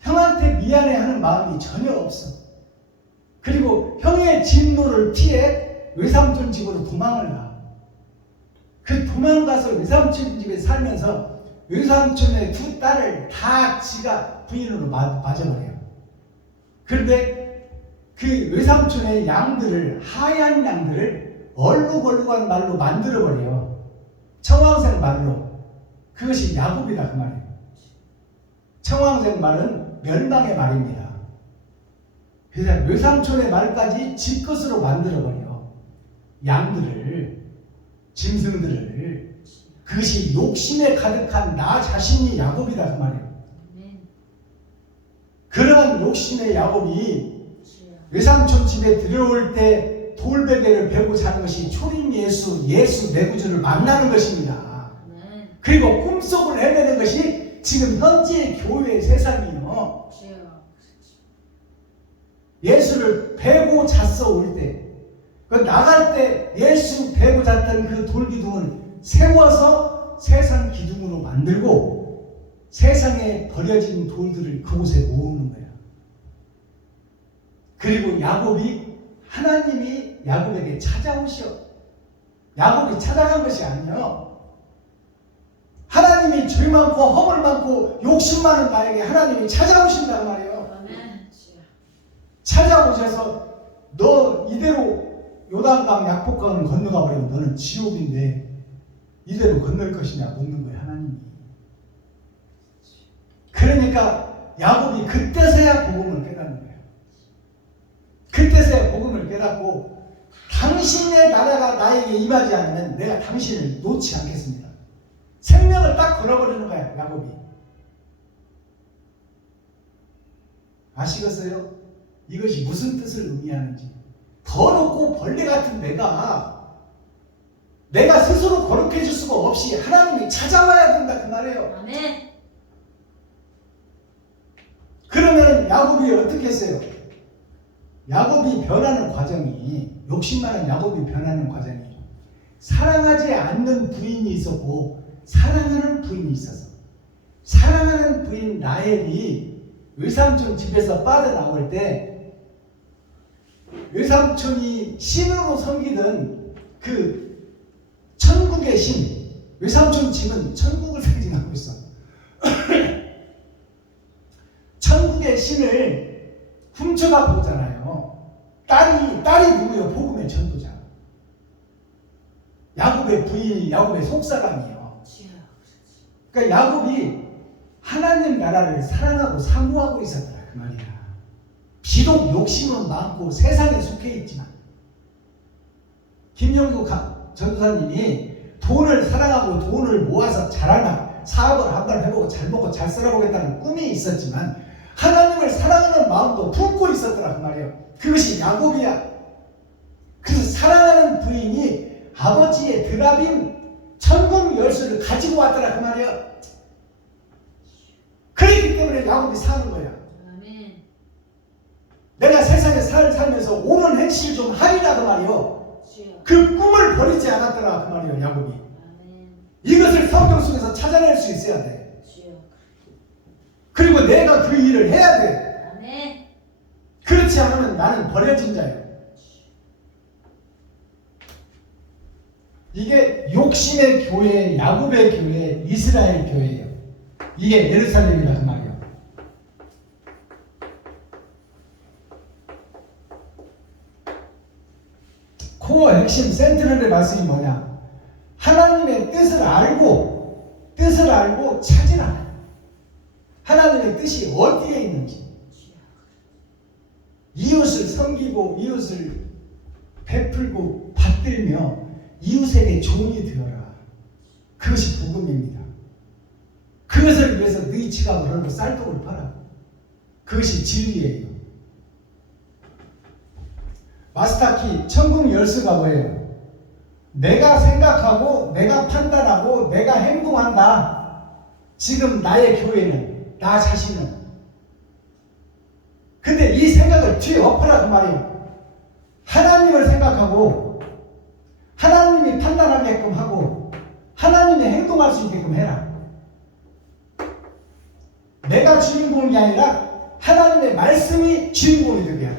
형한테 미안해하는 마음이 전혀 없어. 그리고 형의 진노를 피해 외삼촌 집으로 도망을 가. 그 도망가서 외삼촌 집에 살면서 외삼촌의 2 딸을 다 지가 부인으로 맞아버려요. 그런데 그 외삼촌의 양들을, 하얀 양들을 얼룩얼룩한 말로 만들어버려요. 청황색 말로. 그것이 야곱이다 그 말이에요. 청황색 말은 멸망의 말입니다. 그래서 외삼촌의 말까지 지 것으로 만들어버려. 양들을, 짐승들을. 그것이 욕심에 가득한 나 자신이 야곱이다 그 말이에요. 그러한 욕심의 야곱이 외삼촌 집에 들어올 때 돌베개를 베고 자는 것이 초림 예수, 예수 내 구주를 만나는 것입니다. 그리고 꿈속을 헤매는 것이 지금 현재 교회의 세상이요. 예수를 베고 잤어 올 때, 그 나갈 때 예수 베고 잤던 그 돌기둥을 세워서 세상 기둥으로 만들고 세상에 버려진 돌들을 그곳에 모으는 거야. 그리고 야곱이, 하나님이 야곱에게 찾아오셔. 야곱이 찾아간 것이 아니요. 하나님이 죄 많고 허물 많고 욕심 많은 나에게 하나님이 찾아오신단 말이에요. 찾아오셔서 너 이대로 요단강 약복강을 건너가 버리면 너는 지옥인데 이대로 건널 것이냐 묻는 거예요, 하나님이. 그러니까 야곱이 그때서야 복음을 깨닫는 거예요. 그때서야 복음을 깨닫고 당신의 나라가 나에게 임하지 않으면 내가 당신을 놓지 않겠습니다. 생명을 딱 걸어버리는 거야, 야곱이. 아시겠어요? 이것이 무슨 뜻을 의미하는지. 더럽고 벌레 같은 내가 스스로 거룩해질 수가 없이 하나님이 찾아와야 된다 그 말이에요. 아멘. 그러면 야곱이 어떻게 했어요? 야곱이 변하는 과정이, 욕심 많은 야곱이 변하는 과정이 사랑하지 않는 부인이 있었고 사랑하는 부인이 있었어. 사랑하는 부인 라헬이 외삼촌 집에서 빠져나올 때 외삼촌이 신으로 섬기던 그 천국의 신, 외삼촌 집은 천국을 상징하고 있어. 천국의 신을 훔쳐가고 오잖아요. 딸이 누구요? 복음의 전도자. 야곱의 부인이 야곱의 속사람이에요. 그러니까 야곱이 하나님 나라를 사랑하고 사모하고 있었더라 그 말이야. 비록 욕심은 많고 세상에 속해 있지만 김영국 전도사님이 돈을 사랑하고 돈을 모아서 자라나 사업을 한번 해보고 잘 먹고 잘 살아보겠다는 꿈이 있었지만 하나님을 사랑하는 마음도 품고 있었더라 그 말이에요. 그것이 야곱이야. 그래서 사랑하는 부인이 아버지의 드라빔 천국 열쇠를 가지고 왔더라 그 말이에요. 그렇기 때문에 야곱이 사는 거야. 아멘. 내가 세상에 살면서 옳은 행실을 좀 하리라 그 말이에요. 주여. 그 꿈을 버리지 않았더라 그 말이에요. 야곱이. 아멘. 이것을 성경 속에서 찾아낼 수 있어야 돼. 주여. 그리고 내가 그 일을 해야 돼. 아멘. 그렇지 않으면 나는 버려진 자예요. 이게 욕심의 교회, 야곱의 교회, 이스라엘 교회예요. 이게 예루살렘이라 그 말이에요. 코어 핵심 센트럴의 말씀이 뭐냐? 하나님의 뜻을 알고 찾으라. 하나님의 뜻이 어디에 있는지. 이웃을 섬기고 이웃을 베풀고 받들며 이웃에게 종이 되어라. 그것이 복음입니다. 그것을 위해서 너희 지갑을 헐고 쌀떡을 팔아. 그것이 진리예요. 마스터키 천국 열쇠가 뭐예요? 내가 생각하고 내가 판단하고 내가 행동한다. 지금 나의 교회는 나 자신은. 근데 이 생각을 뒤에 엎어라 그 말이에요. 하나님을 생각하고 하나님이 판단하게끔 하고 하나님이 행동할 수 있게끔 해라. 내가 주인공이 아니라 하나님의 말씀이 주인공이 되게 하라.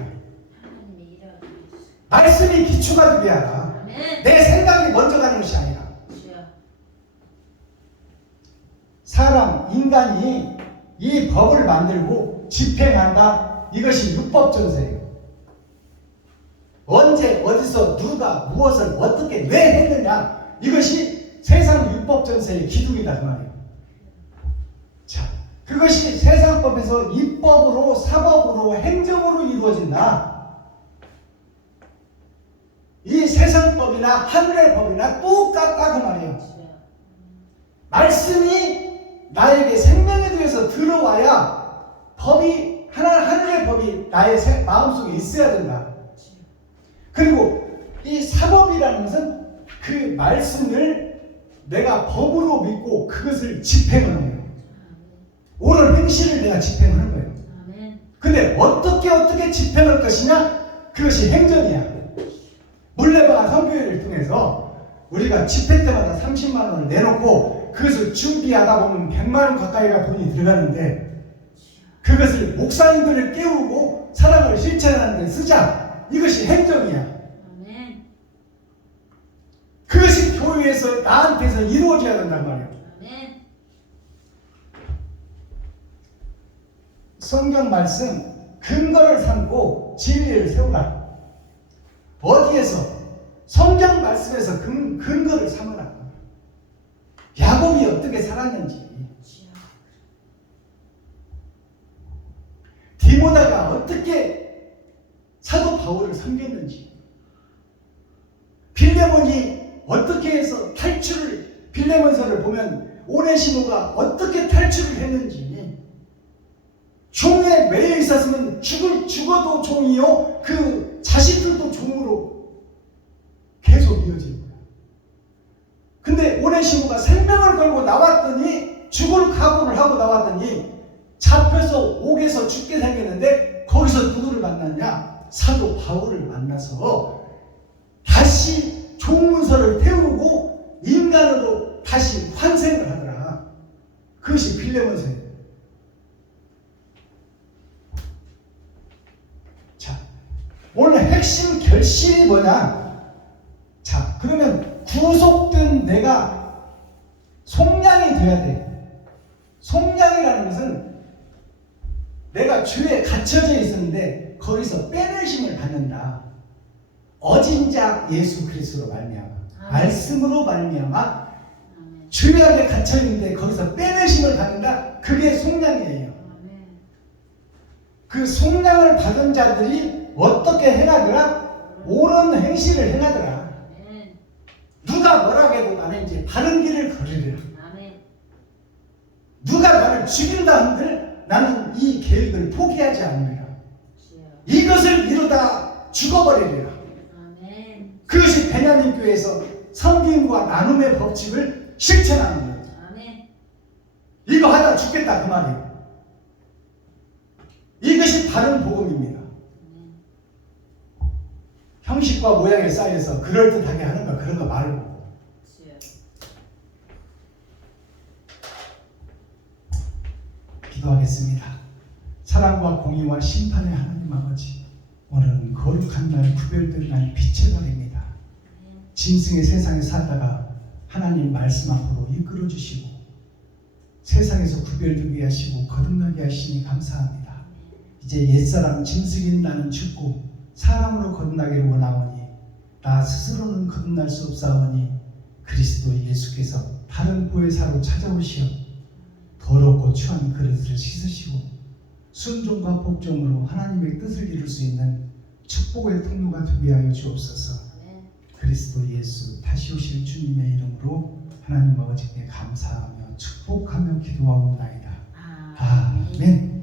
하나님의 일하고 있어. 말씀이 기초가 되게 하라. 아멘. 내 생각이 먼저 가는 것이 아니라. 주여. 사람, 인간이 이 법을 만들고 집행한다. 이것이 율법전세예요. 언제 어디서 누가 무엇을 어떻게 왜 했느냐. 이것이 세상 율법전세의 기둥이다 그 말이에요. 자, 그것이 세상법에서 입법으로 사법으로 행정으로 이루어진다. 이 세상법이나 하늘의 법이나 똑같다 그 말이에요. 주여. 말씀이 나에게 생명에 대해서 들어와야 법이 하늘의 법이 나의 마음속에 있어야 된다. 그리고 이 사법이라는 것은 그 말씀을 내가 법으로 믿고 그것을 집행하는 거예요. 옳은 행실을 내가 집행하는 거예요. 아멘. 근데 어떻게 집행할 것이냐? 그것이 행정이야. 물레방아 성교회를 통해서 우리가 집회 때마다 30만 원을 내놓고 그것을 준비하다 보면 100만 원 가까이가 돈이 들어가는데 그것을 목사님들을 깨우고 사랑을 실천하는 데 쓰자. 이것이 행정이야. 아멘. 그것이 교회에서 나한테서 이루어져야 된단 말이야. 아멘. 성경 말씀 근거를 삼고 진리를 세우라. 어디에서? 성경 말씀에서 근거를 삼으라. 야곱이 어떻게 살았는지, 주여. 디모데가 어떻게 사도 바울을 섬겼는지, 빌레몬이 어떻게 해서 빌레몬서를 보면 오네시모가 어떻게 탈출을 했는지, 종에 매여 있었으면 죽어도 종이요 그 자식들도 종으로 계속 이어지는 거야. 근데 오네시모가 생명을 걸고 나왔더니 죽을 각오를 하고 나왔더니 잡혀서 옥에서 죽게 생겼는데 거기서 누구를 만났냐? 사도 바울을 만나서 다시 종문서를 태우고 인간으로 다시 환생을 하더라. 그것이 빌레몬서예요. 자, 오늘 핵심 결실이 뭐냐? 자, 그러면 구속된 내가 속량이 돼야 돼. 속량이라는 것은 내가 죄에 갇혀져 있었는데 거기서 빼내심을 받는다. 어진 자 예수 그리스도로 말미암아, 말씀으로 말미암아 아멘. 죄악에 갇혀 있는데 거기서 빼내심을 받는다. 그게 속량이에요. 아멘. 그 속량을 받은 자들이 어떻게 행하더라? 옳은 행실을 행하더라. 아멘. 누가 뭐라고 해도 나는 이제 바른 길을 걸으리라. 아멘. 누가 나를 죽인다 한들 나는 이 계획을 포기하지 않으리라. 주여. 이것을 이루다 죽어버리리라. 아멘. 그것이 베냐민 교회에서 섬김과 나눔의 법칙을 실천하는 거예요. 아멘. 이거 하다 죽겠다 그 말이에요. 이것이 바른 복음입니다. 아멘. 형식과 모양에 쌓여서 그럴듯하게 하는 거 그런 거 말고 주여. 기도하겠습니다. 사랑과 공의와 심판의 하나님 아버지, 오늘은 거룩한 날, 구별된 날, 빛의 날입니다. 아멘. 짐승의 세상에 살다가 하나님 말씀 앞으로 이끌어 주시고 세상에서 구별되게 하시고 거듭나게 하시니 감사합니다. 이제 옛사람 짐승인 나는 죽고 사람으로 거듭나기를 원하오니 나 스스로는 거듭날 수 없사오니 그리스도 예수께서 다른 보혜사로 찾아오시어 더럽고 추한 그릇을 씻으시고 순종과 복종으로 하나님의 뜻을 이룰 수 있는 축복의 통로가 되게 하여 주옵소서. 아멘. 그리스도 예수 다시 오실 주님의 이름으로 하나님 아버지께 감사하며 축복하며 기도하옵나이다. 아멘. 아멘.